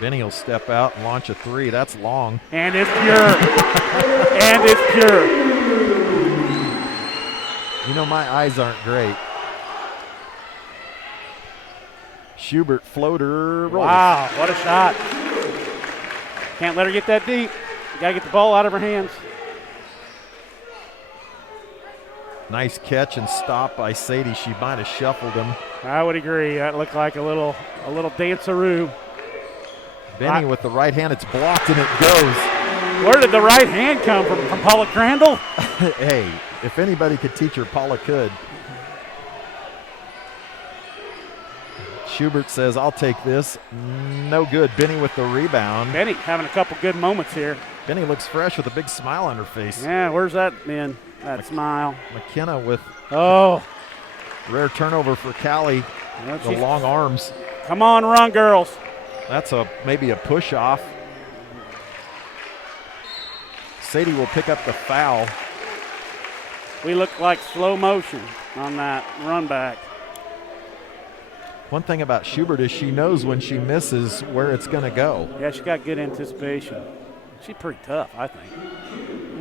Benny will step out and launch a three. That's long. And it's pure. And it's pure. You know, my eyes aren't great. Schubert floater rolls. Wow, what a shot. Can't let her get that deep. You got to get the ball out of her hands. Nice catch and stop by Sadie. She might have shuffled him. I would agree. That looked like a little danceroo. Benny with the right hand. It's blocked and it goes. Where did the right hand come from? From Paula Crandall? Hey, if anybody could teach her, Paula could. Schubert says, I'll take this. No good. Benny with the rebound. Benny having a couple good moments here. Benny looks fresh with a big smile on her face. Yeah, where's that been? That smile. McKenna with rare turnover for Callie. Well, the long arms. Come on, run, girls. That's maybe a push off. Sadie will pick up the foul. We look like slow motion on that run back. One thing about Schubert is she knows when she misses where it's going to go. Yeah, she got good anticipation. She's pretty tough, I think.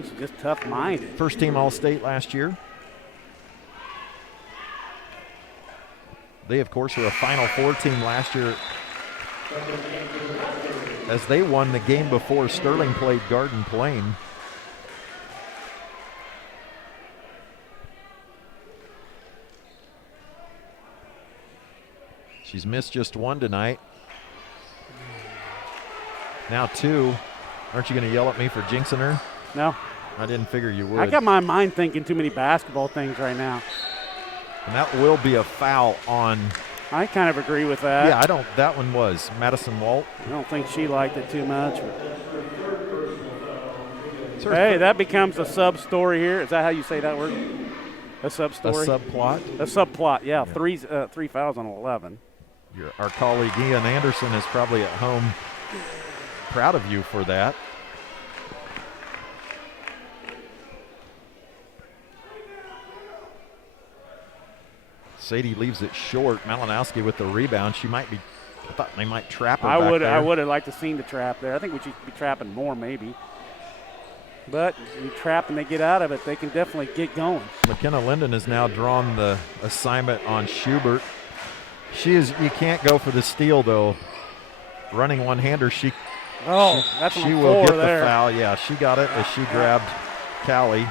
She's just tough-minded. First team All-State last year. They, of course, were a Final Four team last year as they won the game before Sterling played Garden Plain. She's missed just one tonight. Now two. Aren't you going to yell at me for jinxing her? No. I didn't figure you would. I got my mind thinking too many basketball things right now. And that will be a foul on. I kind of agree with that. Yeah, that one was Madison Walt. I don't think she liked it too much. Hey, that becomes a sub-story here. Is that how you say that word? A sub-story? A subplot? A subplot, yeah. Three fouls on 11. Our colleague Ian Anderson is probably at home proud of you for that. Sadie leaves it short. Malinowski with the rebound. I thought they might trap her back there. I would have liked to seen the trap there. I think we should be trapping more maybe. But you trap and they get out of it, they can definitely get going. McKenna Linden has now drawn the assignment on Schubert. You can't go for the steal though. Running one-hander, she will get the foul. Yeah, she got it as she grabbed Callie.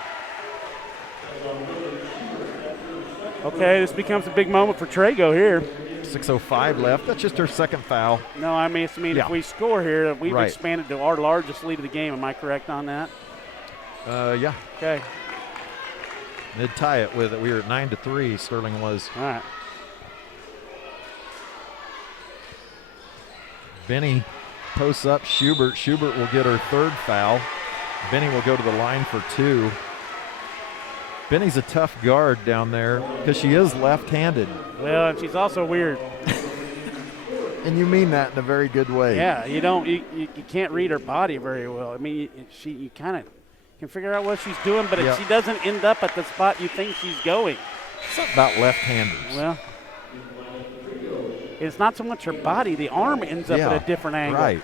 Okay, this becomes a big moment for Trego here. 6:05 left. That's just her second foul. No, I mean, Yeah. if we score here, we've Right. expanded to our largest lead of the game. Am I correct on that? Yeah. Okay. They'd tie it with it. We were at 9-3. Sterling was. All right. Benny posts up Schubert. Schubert will get her third foul. Benny will go to the line for two. Benny's a tough guard down there because she is left-handed. Well, and she's also weird. And you mean that in a very good way. Yeah, you can't read her body very well. I mean, you kind of can figure out what she's doing, but if she doesn't end up at the spot you think she's going. Something about left-handers. Well, it's not so much her body. The arm ends up at a different angle. Right.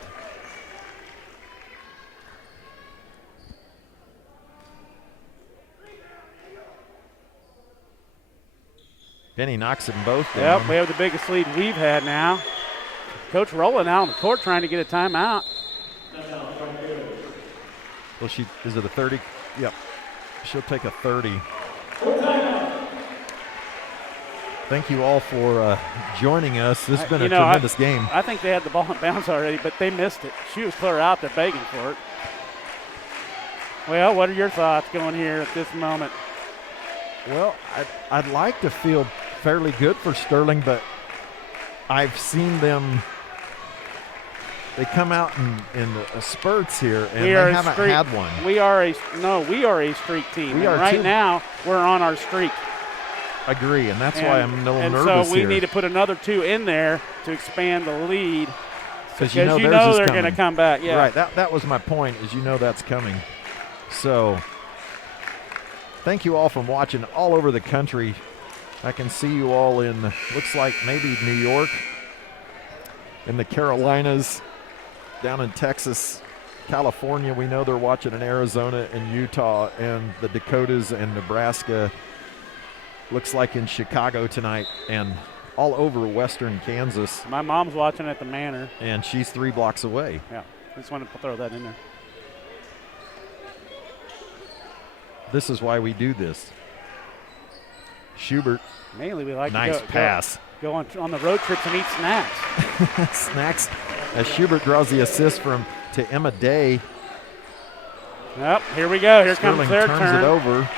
Benny knocks them both down. Yep, we have the biggest lead we've had now. Coach Rowland out on the court trying to get a timeout. Well, is it a 30? Yep. She'll take a 30. Thank you all for joining us. This has been a tremendous game. I think they had the ball in bounds already, but they missed it. She was clear out there begging for it. Well, what are your thoughts going here at this moment? Well, I'd like to feel fairly good for Sterling, but I've seen them. They come out in spurts here, and they haven't had one. We are a streak team. Now, we're on our streak. Agree, and that's why I'm a little nervous here. So we need to put another 2 in there to expand the lead. Because you know they're going to come back. Yeah. Right, that was my point, is that's coming. So thank you all for watching all over the country. I can see you all in, looks like maybe New York, in the Carolinas, down in Texas, California. We know they're watching in Arizona and Utah and the Dakotas and Nebraska. Looks like in Chicago tonight and all over western Kansas. My mom's watching at the Manor. And she's 3 blocks away. Yeah, I just wanted to throw that in there. This is why we do this. Schubert. Mainly we like nice to pass. Go on the road trips and eat snacks. Snacks as Schubert draws the assist to Emma Day. Yep, here we go. Here Sterling comes their turns turn. It over.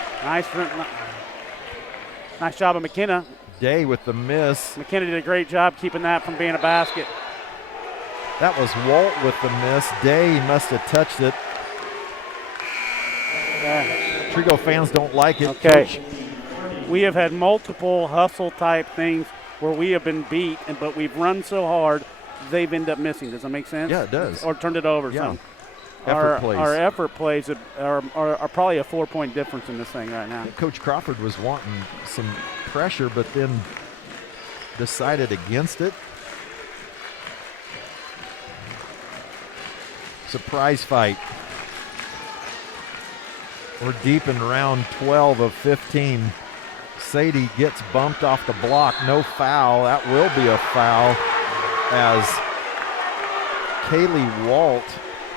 Nice job of McKenna. Day with the miss. McKenna did a great job keeping that from being a basket. That was Walt with the miss. Day must have touched it. Yeah. Trego fans don't like it. Okay. Coach. We have had multiple hustle type things where we have been beat, but we've run so hard they've ended up missing. Does that make sense? Yeah, it does. Or turned it over. Yeah. So Our effort plays are probably a 4-point difference in this thing right now. Coach Crawford was wanting some pressure, but then decided against it. Surprise fight. We're deep in round 12 of 15. Sadie gets bumped off the block. No foul. That will be a foul as Kaylee Walt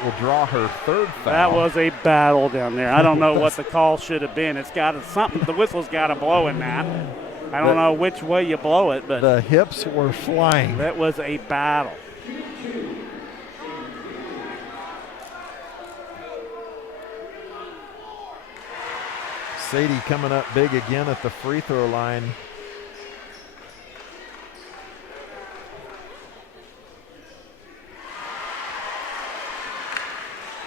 will draw her 3rd foul. That was a battle down there. I don't know what the call should have been. It's got something. The whistle's got to blow in that. I don't know which way you blow it, but the hips were flying. That was a battle. Sadie coming up big again at the free throw line.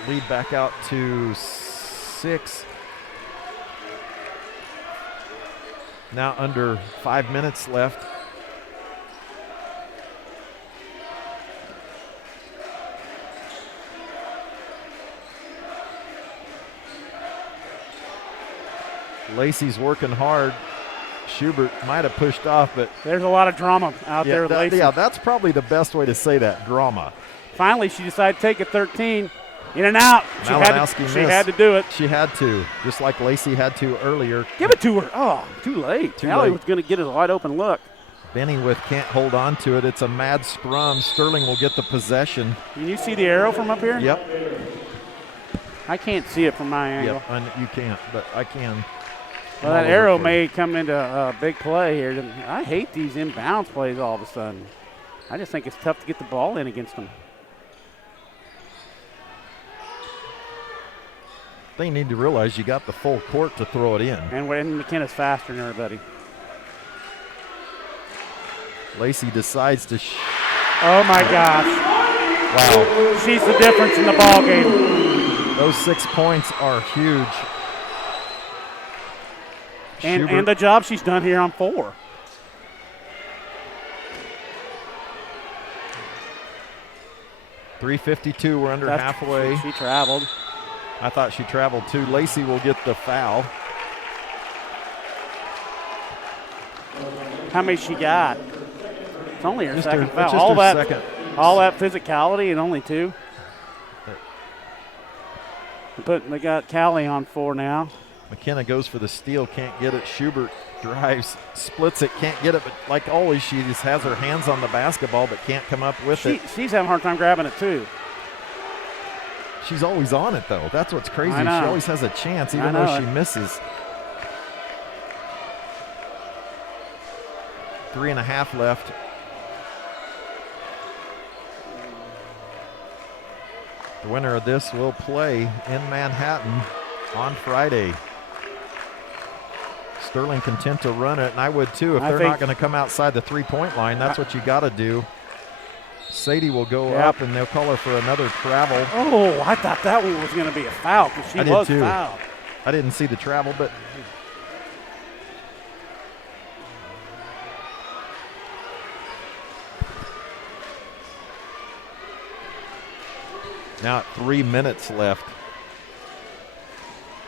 Lead back out to 6. Now under 5 minutes left. Lacey's working hard. Schubert might have pushed off, but there's a lot of drama out there with Lacey. Yeah, that's probably the best way to say that, drama. Finally, she decided to take a 13. In and out. She had to do it. She had to, just like Lacey had to earlier. Give it to her. Oh, too late. Allie was going to get a wide open look. Benny can't hold on to it. It's a mad scrum. Sterling will get the possession. Can you see the arrow from up here? Yep. I can't see it from my angle. Yep, you can't, but I can. Well, that arrow may come into a big play here. I hate these inbounds plays all of a sudden. I just think it's tough to get the ball in against them. They need to realize you got the full court to throw it in. And McKenna's faster than everybody. Lacey decides to. Oh my gosh! Wow, she's the difference in the ball game. Those 6 points are huge. And the job she's done here on 4. .352. We're under halfway. She traveled. I thought she traveled too. Lacey will get the foul. How many she got? It's only her second foul. Just all her second. All that physicality and only 2. They got Callie on 4 now. McKenna goes for the steal, can't get it. Schubert drives, splits it, can't get it, but like always, she just has her hands on the basketball but can't come up with it. She's having a hard time grabbing it too. She's always on it, though. That's what's crazy. I She know. always has a chance, even I know though she it. misses. 3.5 left. The winner of this will play in Manhattan on Friday. Sterling content to run it, and I would too if they're not going to come outside the three-point line. That's what you got to do. Sadie will go up, and they'll call her for another travel. Oh, I thought that one was going to be a foul because she was fouled. I didn't see the travel, but now at 3 minutes left.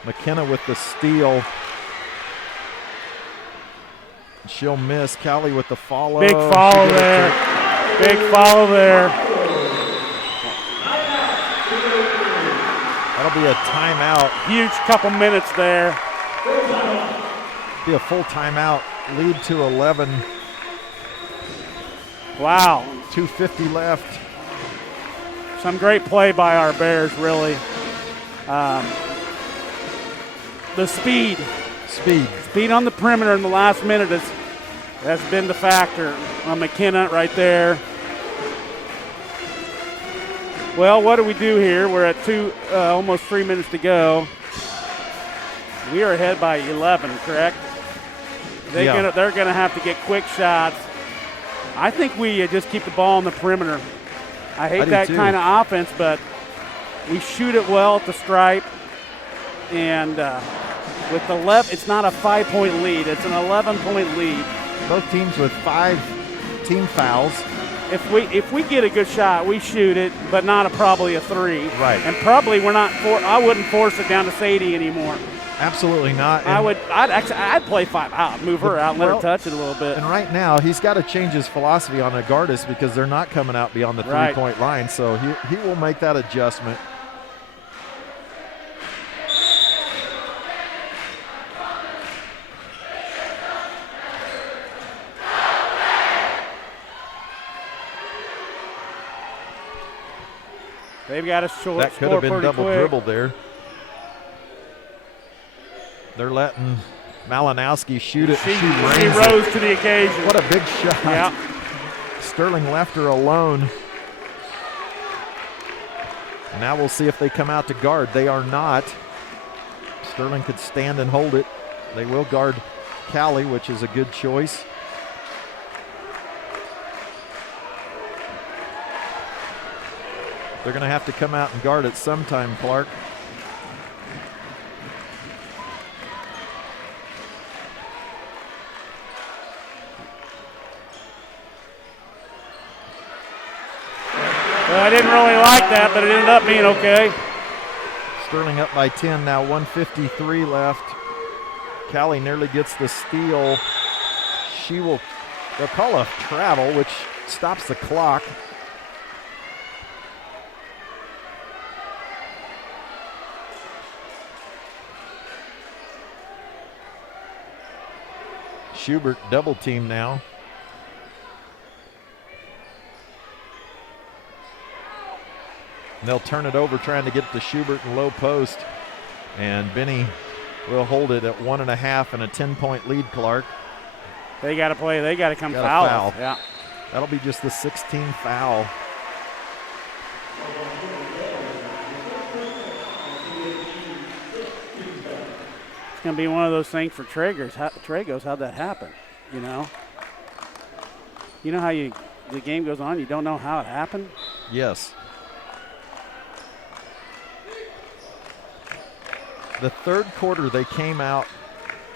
McKenna with the steal. She'll miss. Callie with the follow. Big follow there. Big follow there. That'll be a timeout. Huge couple minutes there. Be a full timeout. Lead to 11. Wow. 2:50 left. Some great play by our Bears, really. The speed on the perimeter in the last minute has been the factor. McKenna right there. Well, what do we do here? We're at almost 3 minutes to go. We are ahead by 11, correct? They're gonna have to get quick shots. I think we just keep the ball on the perimeter. I hate that kind of offense, but we shoot it well at the stripe. And with 11, it's not a 5-point lead. It's an 11-point lead. Both teams with 5 team fouls. If we get a good shot, we shoot it, but not probably a 3. Right. And probably I wouldn't force it down to Sadie anymore. Absolutely not. And I'd play 5 out, move her out, and let her touch it a little bit. And right now, he's got to change his philosophy on Agardis because they're not coming out beyond the 3-point line. So he will make that adjustment. They've got a short. That could have been double dribble there. They're letting Malinowski shoot it. She rose to the occasion. What a big shot. Yeah. Sterling left her alone. Now we'll see if they come out to guard. They are not. Sterling could stand and hold it. They will guard Callie, which is a good choice. They're going to have to come out and guard it sometime, Clark. Well, I didn't really like that, but it ended up being okay. Sterling up by 10 now, 1:53 left. Callie nearly gets the steal. They'll call a travel, which stops the clock. Schubert double team now. And they'll turn it over trying to get to Schubert in low post. And Benny will hold it at 1.5 and a 10-point lead, Clark. They got to play. They got to come foul. Yeah. That'll be just the 16th foul. It's going to be one of those things for Trego's. How'd that happen? You know how the game goes on, you don't know how it happened? Yes. The third quarter, they came out.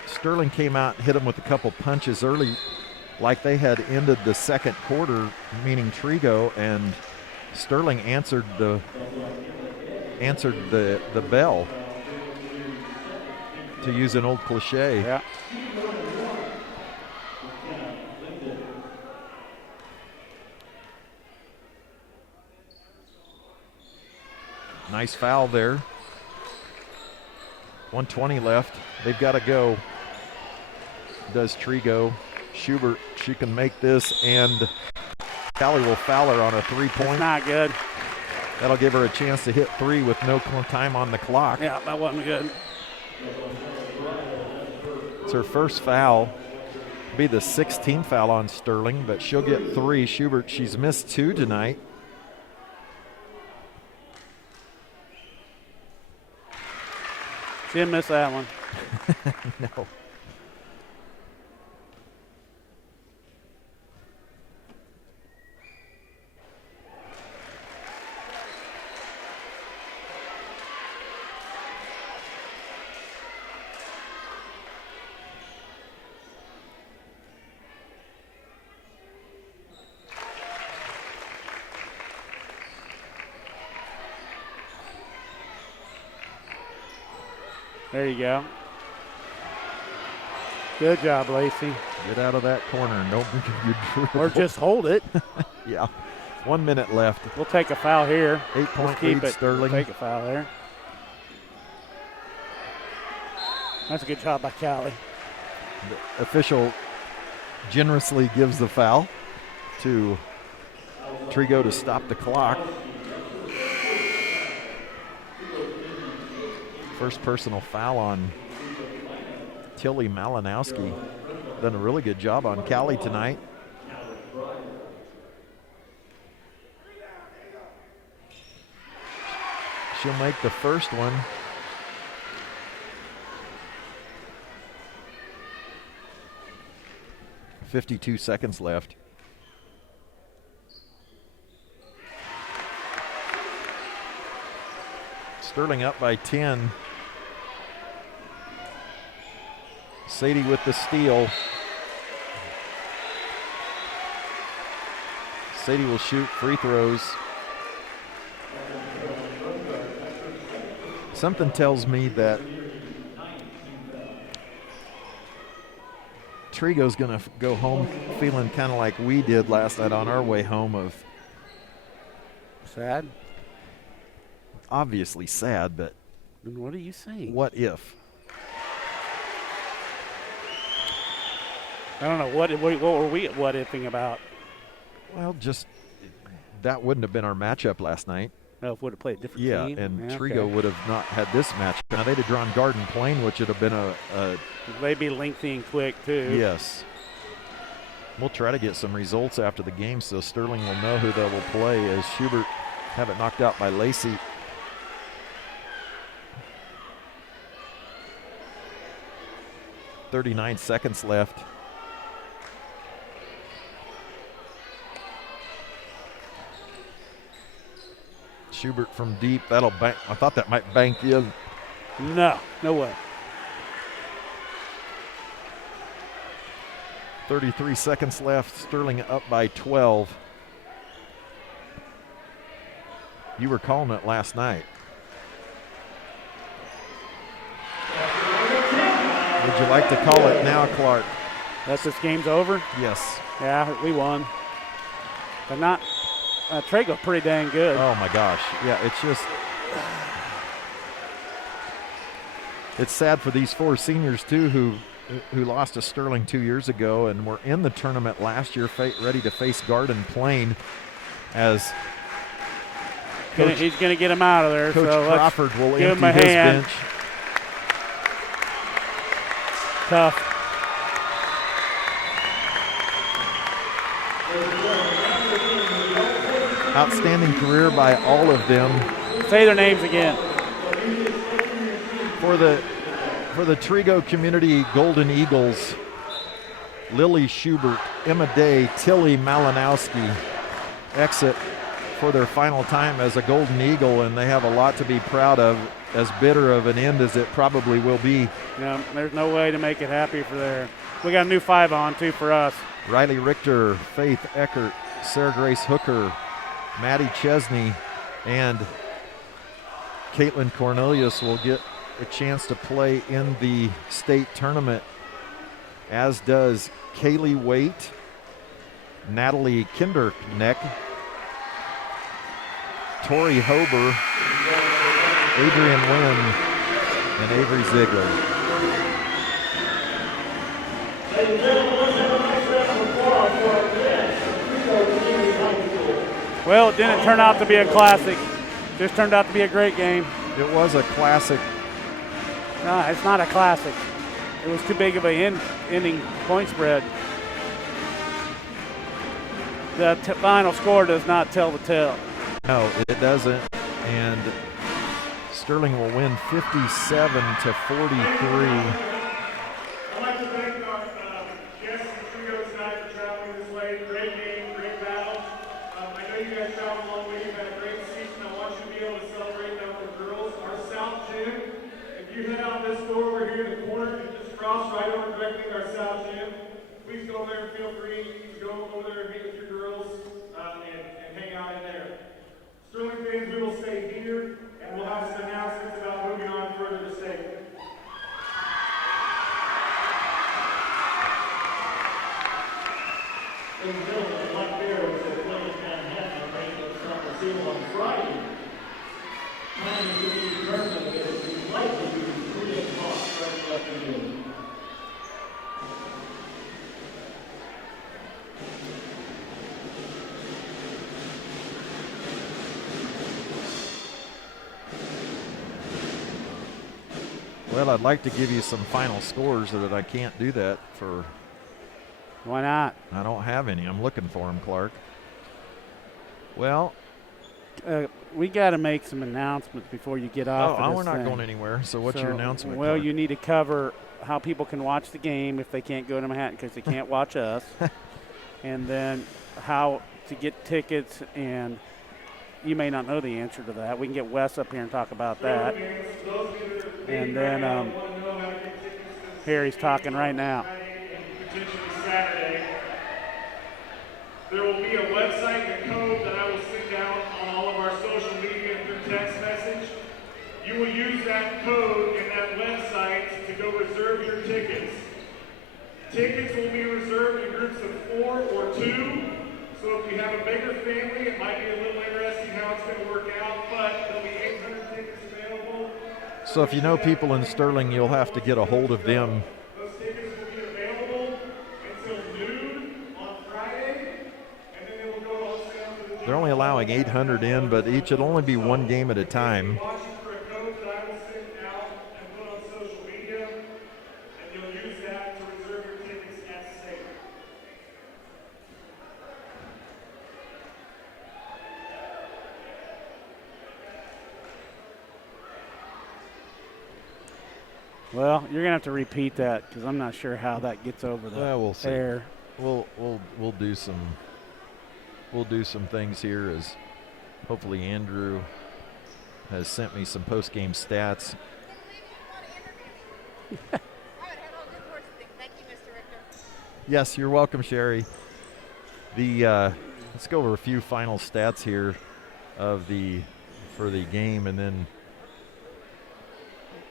Sterling came out and hit them with a couple punches early, like they had ended the second quarter, meaning Trego, and Sterling answered the bell, to use an old cliche. Yeah. Nice foul there. 1:20 left. They've got to go. Does Trego. Schubert, she can make this, and Callie will foul her on a 3-point. That's not good. That'll give her a chance to hit 3 with no time on the clock. Yeah, that wasn't good. It's her first foul. Be the 16th foul on Sterling, but she'll get 3. Schubert, she's missed 2 tonight. She didn't miss that one. No. There you go. Good job, Lacey. Get out of that corner. Don't you dribble. Or just hold it. Yeah. 1 minute left. We'll take a foul here. 8-point Keep lead, it. Sterling. We'll take a foul there. That's a good job by Callie. The official generously gives the foul to Trego to stop the clock. First personal foul on Tilly Malinowski. Done a really good job on Callie tonight. She'll make the first one. .52 seconds left. Sterling up by 10. Sadie with the steal. Sadie will shoot free throws. Something tells me that Trego's going to go home feeling kind of like we did last night on our way home, of sad. Obviously sad, but What are you saying? what if? I don't know. What were we what-ifing about? Well, just that wouldn't have been our matchup last night. No, if we would have played a different Yeah, team. and Yeah, Trego would have not had this match. Now, they'd have drawn Garden Plain, which would have been a They'd be lengthy and quick, too. yes. We'll try to get some results after the game so Sterling will know who they will play, as Schubert have it knocked out by Lacey. .39 seconds left. Schubert from deep, that'll bank. I thought that might bank in. No way. 33 seconds left. Sterling up by 12. You were calling it last night. Would you like to call it now, Clark? That's this game's over? Yes. Yeah, we won. But not Trego pretty dang good. Oh my gosh. Yeah, it's just it's sad for these 4 seniors too who lost to Sterling 2 years ago and were in the tournament last year, ready to face Garden Plain as He's going to get him out of there. Coach so Crawford will give him empty a his hand. bench. Tough. Outstanding career by all of them. Say their names again. For the Trego Community Golden Eagles, Lily Schubert, Emma Day, Tilly Malinowski exit for their final time as a Golden Eagle, and they have a lot to be proud of, as bitter of an end as it probably will be. Yeah, there's no way to make it happy for there. We got a new 5 on, too, for us. Riley Richter, Faith Eckert, Sarah Grace Hooker, Maddie Chesney, and Caitlin Cornelius will get a chance to play in the state tournament, as does Kaylee Waite, Natalie Kinderneck, Tori Hober, Adrian Wynn, and Avery Ziegler. Ladies and gentlemen, let's have a nice round of applause for our guests from Trego Community High School. Well, it didn't turn out to be a classic. Just turned out to be a great game. It was a classic. No, it's not a classic. It was too big of an ending point spread. The final score does not tell the tale. No, it doesn't. And Sterling will win 57-43. I'd like to thank our guests and Trego tonight for traveling this way. Great game, great battle. I know you guys traveled a long way. You've had a great season. I want you to be able to celebrate that with the girls. Our South Gym, if you head out this door over here in the corner and just cross right over directly to our South Gym, please go over there and feel free to go over there and meet with your girls and hang out in there. Sterling fans, we will stay here and we'll have some announcements about moving on further to state. Ladies and gentlemen, like Bear was at Williams Manhattan, rainbow soccer field on Friday. Time to be determined that it is likely to be 3 o'clock Friday afternoon. Well, I'd like to give you some final scores, but I can't do that for. Why not? I don't have any. I'm looking for them, Clark. Well, We got to make some announcements before you get off of this we're not thing. going anywhere. So what's your announcement? Well, Clark? you need to cover how people can watch the game if they can't go to Manhattan because they can't watch us. And then how to get tickets, and you may not know the answer to that. We can get Wes up here and talk about that. And then Harry's talking right now. Potentially Saturday. There will be a website and code that I will send out on all of our social media and through text message. You will use that code and that website to go reserve your tickets. Tickets will be reserved in groups of 4 or 2. So if you have a bigger family, it might be a little interesting how it's going to work out, but there'll be 800 tickets available. So if you know people in Sterling, you'll have to get a hold of them. Those tickets will be available until noon on Friday, and then they will go on sale for the They're only allowing 800 in, but each will only be one game at a time. watching for a code that I will send out and put on social media, and you'll use that to reserve your tickets at the stadium. Well, you're gonna have to repeat that because I'm not sure how that gets over the We'll see. air. We'll do some things here as hopefully Andrew has sent me some post-game stats. Thank you, Mr. Richter. Yes, you're welcome, Sherry. Let's go over a few final stats here for the game, and then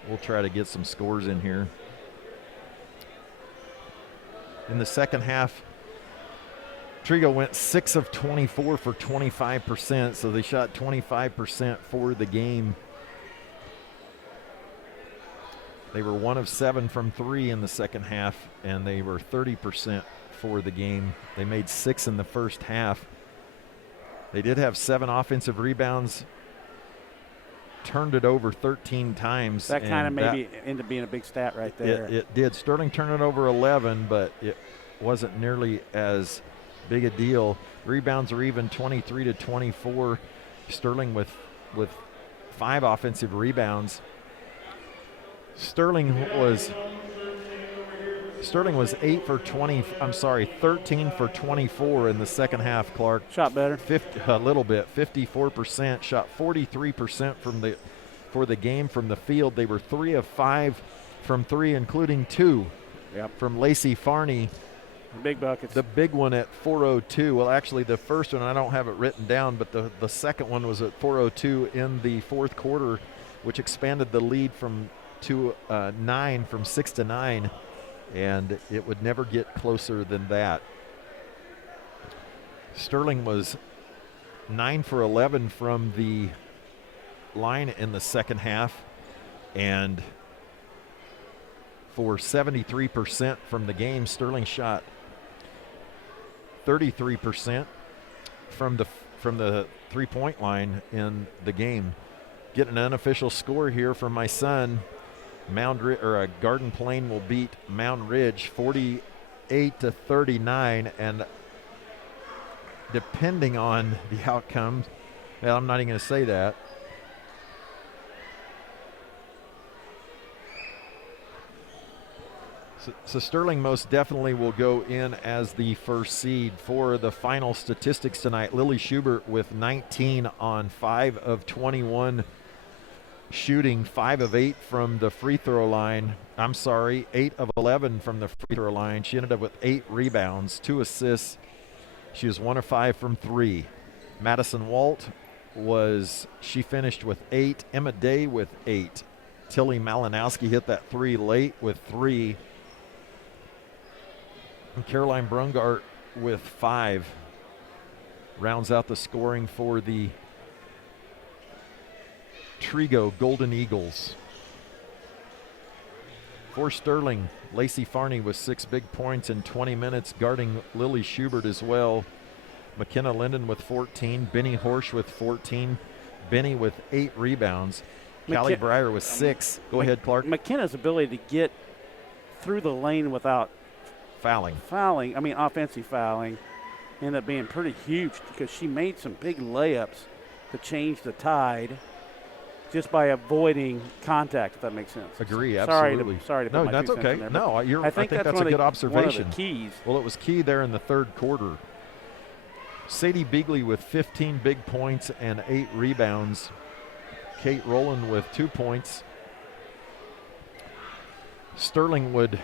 we'll try to get some scores in here. In the second half, Trego went 6 of 24 for 25%, so they shot 25% for the game. They were 1 of 7 from 3 in the second half, and they were 30% for the game. They made 6 in the first half. They did have 7 offensive rebounds, turned it over 13 times. That kind of and maybe ended up being a big stat right there. It did. Sterling turned it over 11, but it wasn't nearly as big a deal. Rebounds are even 23-24. Sterling with 5 offensive rebounds. Sterling was 13 for 24 in the second half, Clark. Shot better. A little bit, 54%, shot 43% for the game from the field. They were 3 of 5 from 3, including 2 from Lacey Farney. Big buckets. The big one at 4:02. Well, actually, the first one, I don't have it written down, but the second one was at 4:02 in the fourth quarter, which expanded the lead from 6 to 9, and it would never get closer than that. Sterling was 9 for 11 from the line in the second half, and for 73% from the game. Sterling shot 33% from the three-point line in the game. Getting an unofficial score here from my son. Garden Plain will beat Mound Ridge 48-39, and depending on the outcome, well, I'm not even going to say that. So Sterling most definitely will go in as the first seed. For the final statistics tonight, Lily Schubert with 19 on 5 of 21 shooting, 5 of 8 from the free throw line. 8 of 11 from the free throw line. She ended up with 8 rebounds, 2 assists. She was 1 of 5 from 3. Madison Walt she finished with 8. Emma Day with 8. Tilly Malinowski hit that 3 late with 3. And Caroline Brungart with 5 rounds out the scoring for the Trego Golden Eagles. For Sterling, Lacey Farney with 6 big points in 20 minutes, guarding Lily Schubert as well. McKenna Linden with 14, Benny Horsch with 14, Benny with 8 rebounds, Callie Breyer with 6. Go ahead, Clark. McKenna's ability to get through the lane without fouling, offensive fouling, ended up being pretty huge because she made some big layups to change the tide just by avoiding contact, if that makes sense. Agree, absolutely. Sorry to no, put my that's 2 cents okay. in there, No, I think that's a good observation. One of the keys. Well, it was key there in the third quarter. Sadie Beagley with 15 big points and 8 rebounds. Kate Rowland with 2 points. Sterling would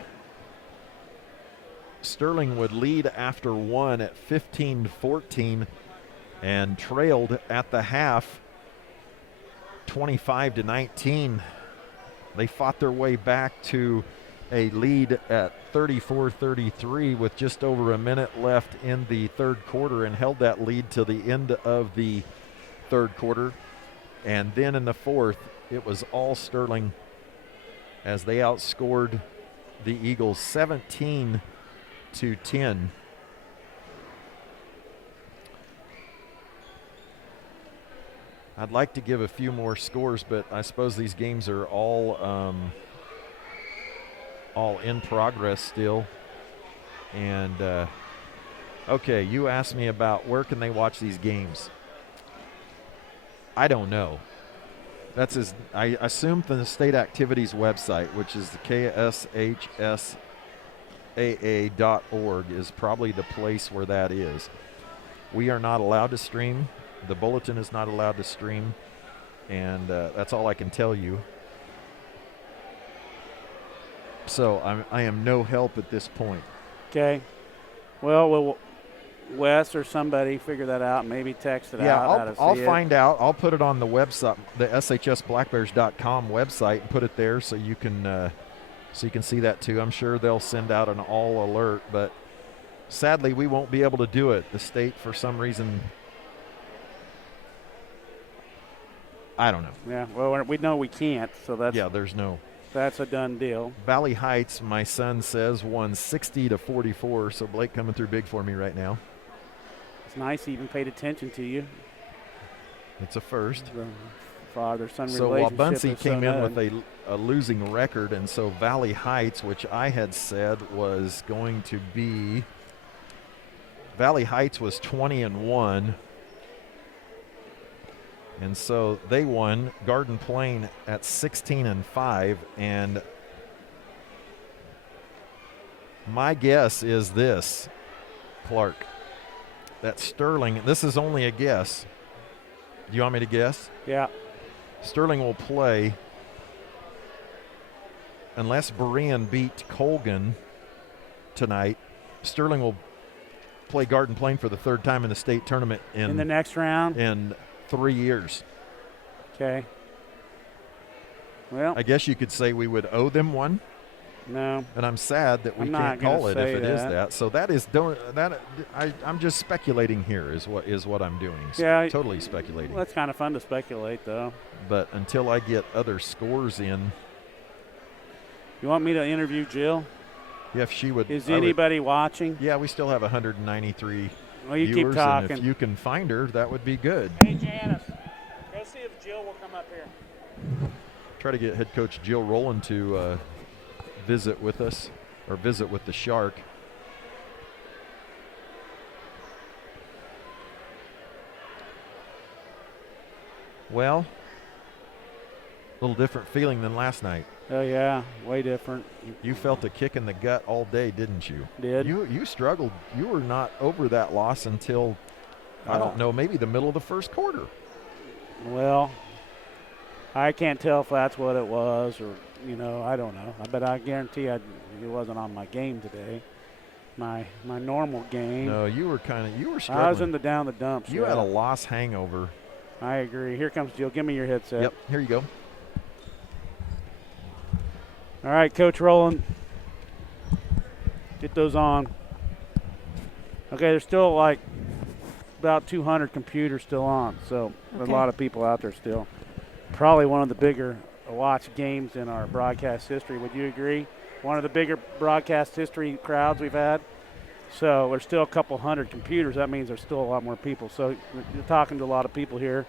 lead after 1 at 15-14 and trailed at the half 25-19. They fought their way back to a lead at 34-33 with just over a minute left in the third quarter and held that lead till the end of the third quarter. And then in the fourth, it was all Sterling as they outscored the Eagles 17-10. I'd like to give a few more scores, but I suppose these games are all in progress still. And okay, you asked me about where can they watch these games. I don't know. I assume from the state activities website, which is the kshsaa.org, is probably the place where that is. We are not allowed to stream. The bulletin is not allowed to stream, and that's all I can tell you. So I am no help at this point. Okay. Well, Wes or somebody figure that out. Maybe text it out. I'll find out. I'll put it on the website, the shsblackbears.com website, and put it there so you can see that too. I'm sure they'll send out an all alert, but sadly we won't be able to do it. The state, for some reason, I don't know. Yeah, well, we know we can't, so that's that's a done deal. Valley Heights, my son says, won 60-44, so Blake coming through big for me right now. It's nice he even paid attention to you. It's a first. The father-son so relationship. While Bunsey came in with with a losing record, and so Valley Heights, which I had said was going to be, Valley Heights was 20-1. And so they won. Garden Plain at 16-5, and my guess is this, Clark, that Sterling, this is only a guess. Do you want me to guess? Yeah. Sterling will play, unless Berean beat Colgan tonight, Sterling will play Garden Plain for the third time in the state tournament in the next round. In 3 years. Okay. Well, I guess you could say we would owe them one. No. And I'm sad that we can't call it if it is that. So that is I'm just speculating here is what I'm doing. Yeah. Totally speculating. Well, that's kind of fun to speculate though. But until I get other scores in. You want me to interview Jill? If she would. Is anybody watching? Yeah, we still have 193 Well, you viewers, keep talking. and if you can find her, that would be good. Hey, Janice, go see if Jill will come up here. Try to get head coach Jill Rowland to visit with us, or visit with the Shark. Well, a little different feeling than last night. Oh, yeah, way different. You felt a kick in the gut all day, didn't you? Did. You struggled. You were not over that loss until, I don't know, maybe the middle of the first quarter. Well, I can't tell if that's what it was or, I don't know. But I guarantee it wasn't on my game today, my normal game. No, you were struggling. I was in the down the dumps. You had a loss hangover. I agree. Here comes Jill. Give me your headset. Yep, here you go. All right, Coach Rowland. Get those on. Okay, there's still like about 200 computers still on, so there's a lot of people out there still. Probably one of the bigger watch games in our broadcast history. Would you agree? One of the bigger broadcast history crowds we've had. So there's still a couple hundred computers. That means there's still a lot more people. So you're talking to a lot of people here.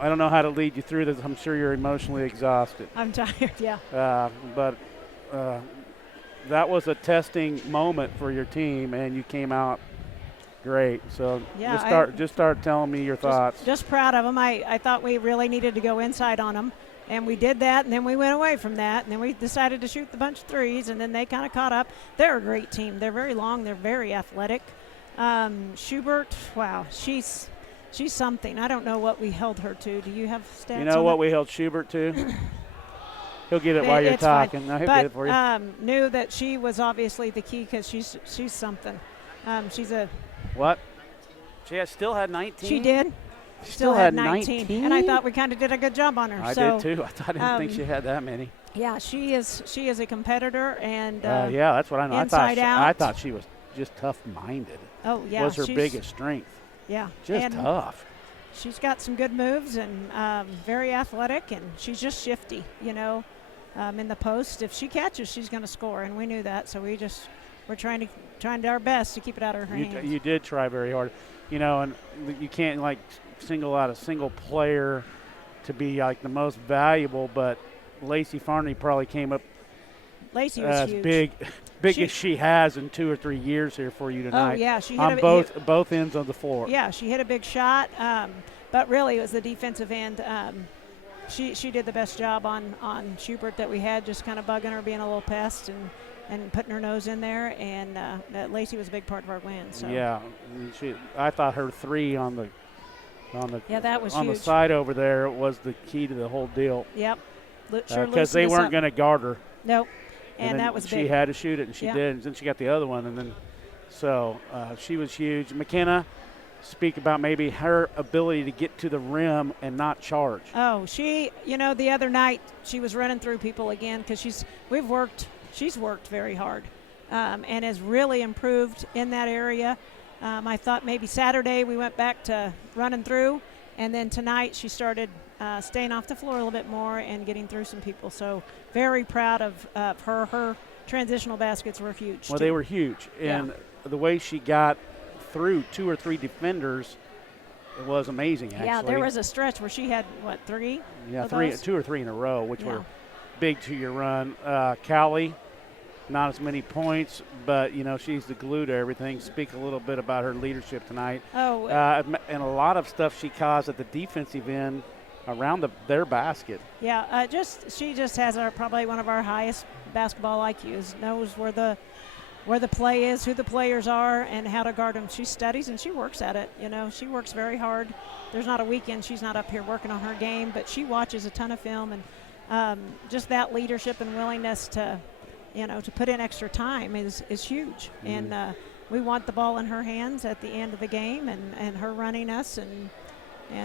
I don't know how to lead you through this. I'm sure you're emotionally exhausted. I'm tired, yeah. But that was a testing moment for your team, and you came out great. So just start telling me your thoughts. Just proud of them. I thought we really needed to go inside on them, and we did that, and then we went away from that, and then we decided to shoot the bunch of threes, and then they kind of caught up. They're a great team. They're very long. They're very athletic. Schubert, wow, she's something. I don't know what we held her to. Do you have stats? You know what we held Schubert to? He'll get it while you're talking. No, he'll get it for you. Knew that she was obviously the key because she's something. She's a what? She still had 19. She did. Still had 19. And I thought we kind of did a good job on her. I did too. I didn't think she had that many. Yeah, she is a competitor, and yeah, that's what I know. I thought she was just tough-minded. Oh yeah, was her biggest strength. Yeah, just tough. She's got some good moves and very athletic, and she's just shifty. In the post, if she catches, she's going to score, and we knew that. So we're trying our best to keep it out of her hands. You did try very hard, and you can't like single out a single player to be like the most valuable, but Lacey Farney probably came up. Lacey was huge. Big as she has in 2 or 3 years here for you tonight. Oh yeah, she hit on both ends of the floor. Yeah, she hit a big shot, but really it was the defensive end. She did the best job on Schubert that we had, just kind of bugging her, being a little pest, and putting her nose in there. And that Lacey was a big part of our win. So. Yeah, I thought her three on the that was on huge. The side over there was the key to the whole deal. Yep, because they weren't going to guard her. Nope. And that was she big. had to shoot it, and she did. And then she got the other one, and then so she was huge. McKenna, speak about maybe her ability to get to the rim and not charge. Oh, she, the other night she was running through people again because she's worked very hard and has really improved in that area. I thought maybe Saturday we went back to running through, and then tonight she started staying off the floor a little bit more and getting through some people. So very proud of her. Her transitional baskets were huge. Well, they were huge. And the way she got through 2 or 3 defenders, it was amazing, actually. Yeah, there was a stretch where she had, 3? Yeah, 2 or 3 in a row, which were big to your run. Callie, not as many points, but, she's the glue to everything. Speak a little bit about her leadership tonight. Oh. And a lot of stuff she caused at the defensive end around their basket. Yeah, she just has probably one of our highest basketball IQs. Knows where the play is, who the players are, and how to guard them. She studies and she works at it. She works very hard. There's not a weekend she's not up here working on her game, but she watches a ton of film, and just that leadership and willingness to put in extra time is huge. Mm-hmm. And we want the ball in her hands at the end of the game, and her running us, and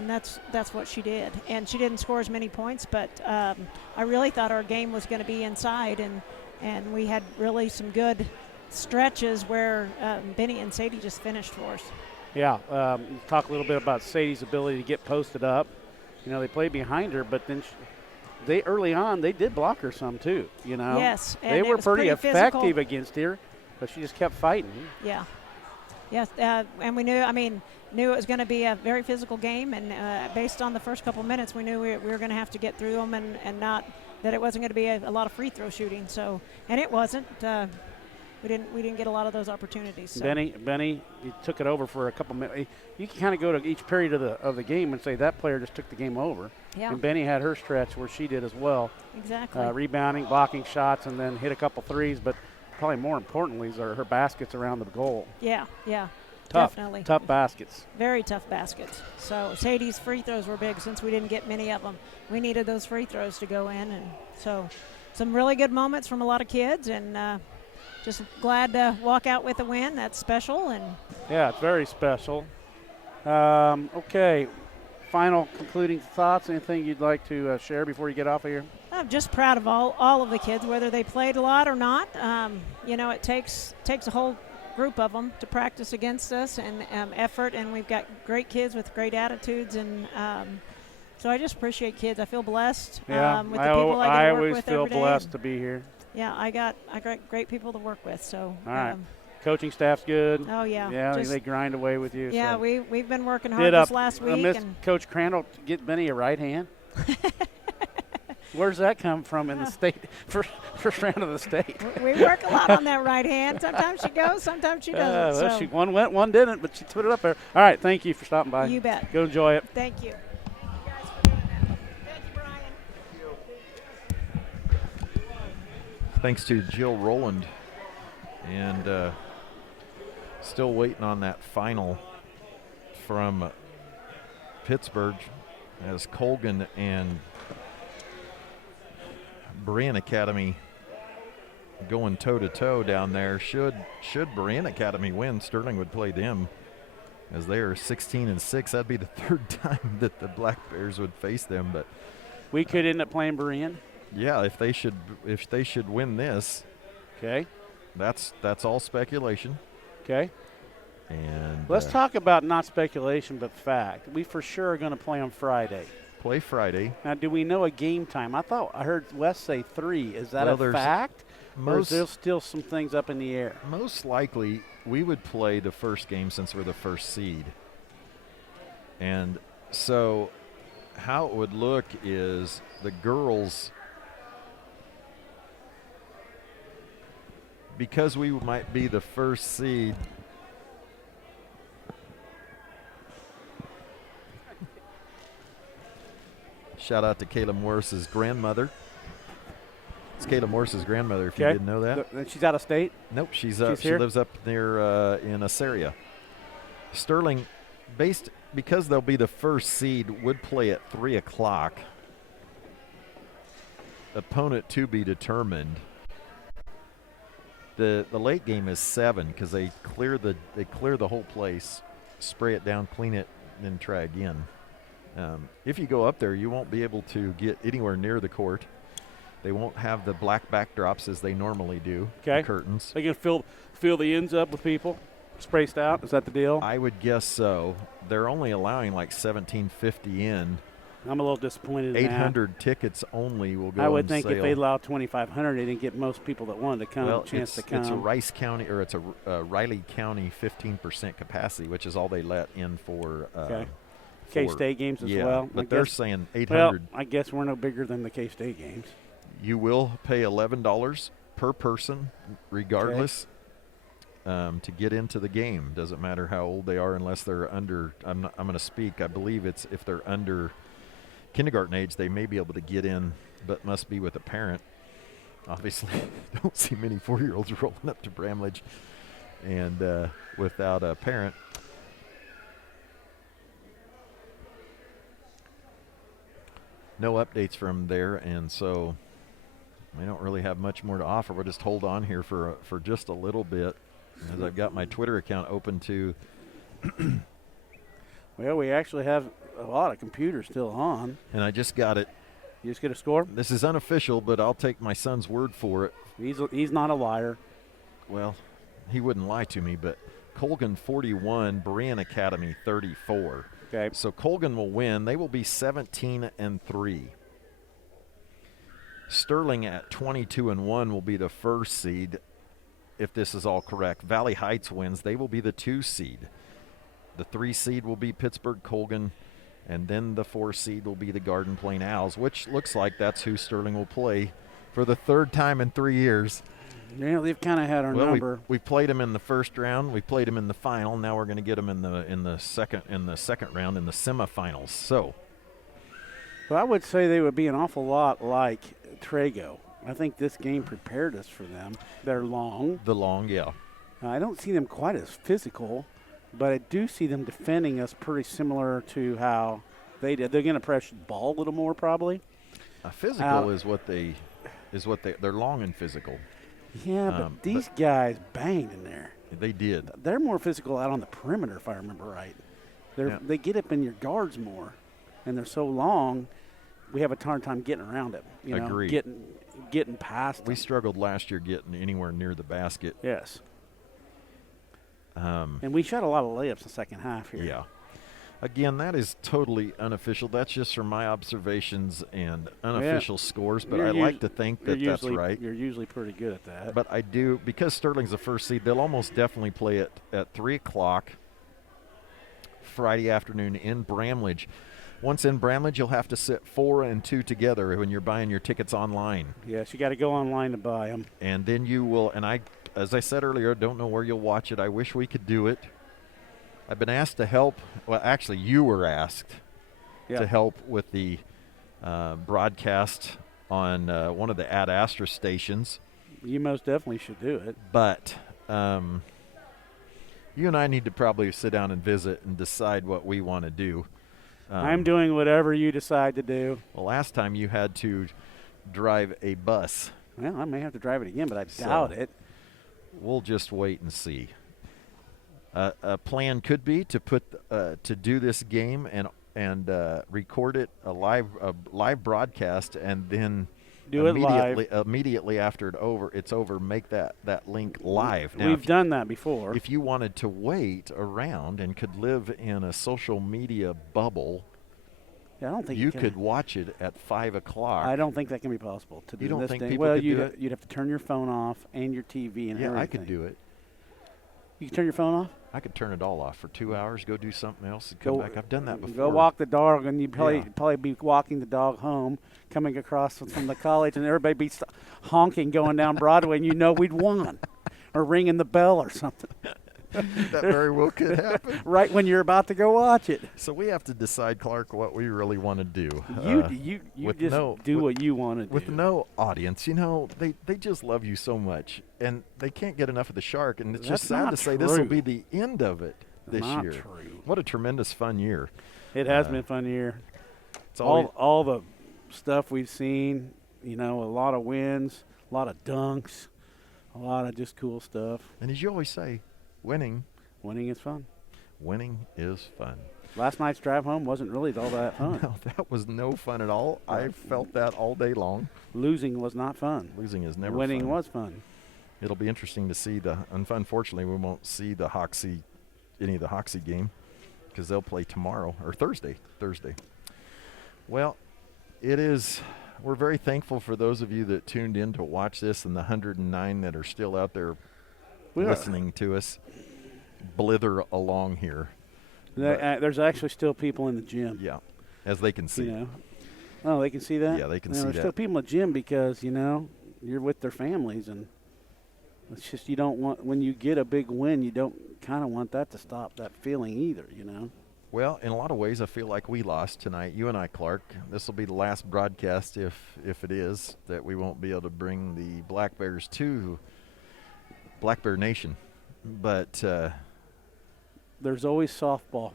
that's what she did. And she didn't score as many points, but I really thought our game was going to be inside, and we had really some good stretches where Benny and Sadie just finished for us. Yeah, talk a little bit about Sadie's ability to get posted up. They play behind her, but then they early on they did block her some too. You know. Yes, and they it were was pretty effective physical. against her, but she just kept fighting. Yeah. Yes, and we knew it was going to be a very physical game, and based on the first couple minutes, we knew we were going to have to get through them and not that it wasn't going to be a lot of free throw shooting. So, and it wasn't. We didn't get a lot of those opportunities. So. Benny, you took it over for a couple minutes. You can kind of go to each period of the game and say that player just took the game over. Yeah. And Benny had her stretch where she did as well. Exactly. Rebounding, blocking shots, and then hit a couple threes. But probably more importantly is her baskets around the goal. Yeah. Tough, Definitely. Tough baskets. Very tough baskets. So Sadie's free throws were big since we didn't get many of them. We needed those free throws to go in, and so some really good moments from a lot of kids, and just glad to walk out with a win. That's special. And yeah, it's very special. Okay, final concluding thoughts. Anything you'd like to share before you get off of here? I'm just proud of all of the kids, whether they played a lot or not. It takes a whole group of them to practice against us, and effort, and we've got great kids with great attitudes, and so I just appreciate kids. I feel blessed with the people I get to work with every day. I always feel blessed to be here. Yeah, I got great people to work with. So all right. Coaching staff's good. Oh yeah. Yeah, they grind away with you. Yeah, so. we've been working hard this last week. And Coach Crandall get Benny a right hand? Where's that come from in the state? First round of the state. We work a lot on that right hand. Sometimes she goes, sometimes she doesn't. One went, one didn't, but she put it up there. All right, thank you for stopping by. You bet. Go enjoy it. Thank you. Thanks to Jill Rowland. And still waiting on that final from Pittsburgh as Colgan and Berean Academy going toe-to-toe down there. Should Berean Academy win, Sterling would play them as they are 16-6. That'd be the third time that the Black Bears would face them. But we could end up playing Berean. Yeah, if they should win this. Okay. That's all speculation. Okay. And let's talk about not speculation but fact. We for sure are going to play on Friday. Play Friday. Now, do we know a game time? I heard Wes say 3. Is that a fact? Or is there still some things up in the air? Most likely, we would play the first game since we're the first seed. And so how it would look is the girls, because we might be the first seed, shout out to Kayla Morris's grandmother. It's Kayla Morris's grandmother, if you didn't know that. And she's out of state? Nope, she here? lives up near in Assyria. Sterling, because they'll be the first seed, would play at 3 o'clock. Opponent to be determined. The late game is 7 because they clear the whole place, spray it down, clean it, then try again. If you go up there, you won't be able to get anywhere near the court. They won't have the black backdrops as they normally do. Okay. The curtains. They can fill the ends up with people, spaced out. Is that the deal? I would guess so. They're only allowing like 1,750 in. I'm a little disappointed in 800 tickets only will go on sale. I would think if they allowed 2,500, they didn't get most people that wanted to come a chance to come. It's a Rice County, or it's a Riley County 15% capacity, which is all they let in for K-State games as well. But they're saying 800. Well, I guess we're no bigger than the K-State games. You will pay $11 per person, regardless, to get into the game. Doesn't matter how old they are, unless they're under. I'm going to speak. I believe it's if they're under kindergarten age, they may be able to get in, but must be with a parent. Obviously, don't see many 4-year-olds rolling up to Bramlage and without a parent. No updates from there, and so we don't really have much more to offer. We'll just hold on here for just a little bit, as I've got my Twitter account open to. Well, we actually have a lot of computers still on. And I just got it. You just get a score? This is unofficial, but I'll take my son's word for it. He's not a liar. Well, he wouldn't lie to me, but Colgan 41, Berean Academy 34. Okay. So Colgan will win. They will be 17-3. Sterling at 22-1 will be the first seed, if this is all correct. Valley Heights wins. They will be the 2 seed. The 3 seed will be Pittsburgh Colgan, and then the 4 seed will be the Garden Plain Owls, which looks like that's who Sterling will play for the 3rd time in 3 years. Yeah, they've kind of had our number. We played them in the first round. We played them in the final. Now we're going to get them in the second round in the semifinals. So, Well, I would say they would be an awful lot like Trego. I think this game prepared us for them. They're long. yeah. I don't see them quite as physical, but I do see them defending us pretty similar to how they did. They're going to pressure the ball a little more probably. Physical is what they're long and physical. Yeah, but these guys banged in there. They did. They're more physical out on the perimeter, if I remember right. They get up in your guards more, and they're so long. We have a hard time getting around them. Agreed. Getting past. We them. struggled last year getting anywhere near the basket. Yes. And we shot a lot of layups in the second half here. Yeah. Again, that is totally unofficial. That's just from my observations and unofficial scores, but I like to think that that's right. You're usually pretty good at that. But I do, because Sterling's the first seed, they'll almost definitely play it at 3 o'clock Friday afternoon in Bramlage. Once in Bramlage, you'll have to sit 4 and 2 together when you're buying your tickets online. Yes, you got to go online to buy them. And then you will, and as I said earlier, don't know where you'll watch it. I wish we could do it. I've been asked to help. Well, actually, you were asked to help with the broadcast on one of the Ad Astra stations. You most definitely should do it. But you and I need to probably sit down and visit and decide what we want to do. I'm doing whatever you decide to do. Well, last time you had to drive a bus. Well, I may have to drive it again, but I doubt it. We'll just wait and see. A plan could be to put to do this game and record it a live broadcast, and then do it live immediately after it's over. Make that link live. Now, we've done that before. If you wanted to wait around and could live in a social media bubble, I don't think you could watch it at 5 o'clock. I don't think that can be possible to do. You don't this think day. people could do it? You'd have to turn your phone off and your TV and everything. Yeah, I could do it. You can turn your phone off? I could turn it all off for 2 hours, go do something else, and come back. I've done that before. Go walk the dog, and you'd probably be walking the dog home, coming across from the college, and everybody be honking going down Broadway, and you know we'd won, or ringing the bell or something. That very well could happen. Right when you're about to go watch it. So we have to decide, Clark, what we really want to do. You just do what you want to do. With no audience. You know, they just love you so much, and they can't get enough of the Shark, and it's just sad to say this will be the end of it this year. True. What a tremendous fun year. It has been a fun year. It's all the stuff we've seen, a lot of wins, a lot of dunks, a lot of just cool stuff. And as you always say, winning is fun. Winning is fun. Last night's drive home wasn't really all that fun. No, that was no fun at all. I felt that all day long. Losing was not fun. Losing is never Winning fun. was fun. It'll be interesting to see unfortunately, we won't see any of the Hoxie game because they'll play tomorrow or Thursday. Well, we're very thankful for those of you that tuned in to watch this and the 109 that are still out there listening to us blither along here. There's actually still people in the gym. Yeah, as they can see. Oh, they can see that? Yeah, they can see there's that. still people in the gym because, you're with their families, and it's just you don't want, when you get a big win, you don't kind of want that to stop that feeling either, Well, in a lot of ways, I feel like we lost tonight. You and I, Clark. This will be the last broadcast, if it is, that we won't be able to bring the Black Bears to Black Bear Nation. But there's always softball.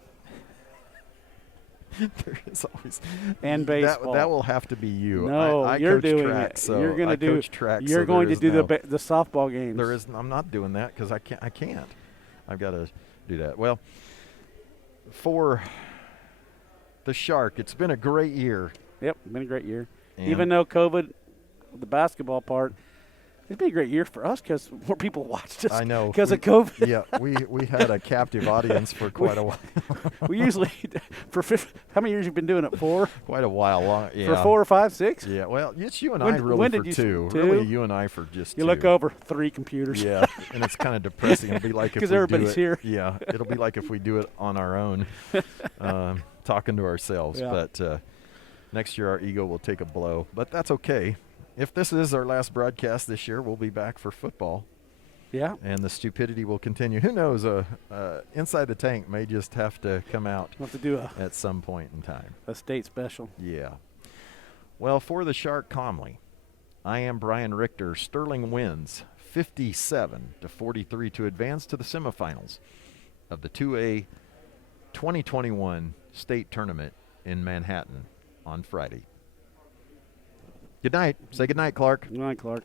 There is always and baseball. That will have to be you. No, I you're coach doing track, it. So you're going to do track. You're so going to do no, the softball games. I'm not doing that because I can't. I've got to do that. Well, for the Shark, it's been a great year. Yep, been a great year. And even though COVID, the basketball part, It'd be a great year for us because more people watched us. I know. Because of COVID. Yeah, we had a captive audience for quite a while. We usually, how many years you been doing it? 4? Quite a while long. Yeah. For 4 or 5, 6? Yeah, well, it's you and When- I really when for did you 2. two? Really, you and I for just You 2. look over 3 computers. Yeah, and it's kind of depressing. It'll be like if 'Cause we everybody's do it, here. Yeah, it'll be like if we do it on our own, talking to ourselves. Yeah. But next year our ego will take a blow. But that's okay. If this is our last broadcast this year, we'll be back for football, Yeah. and the stupidity will continue. Who knows? Inside the Tank may just have to come out We'll have to do at some point in time. a state special. Yeah. Well, for the Shark Comley, I am Brian Richter. Sterling wins 57-43 to advance to the semifinals of the 2A 2021 state tournament in Manhattan on Friday. Good night. Say good night, Clark. Good night, Clark.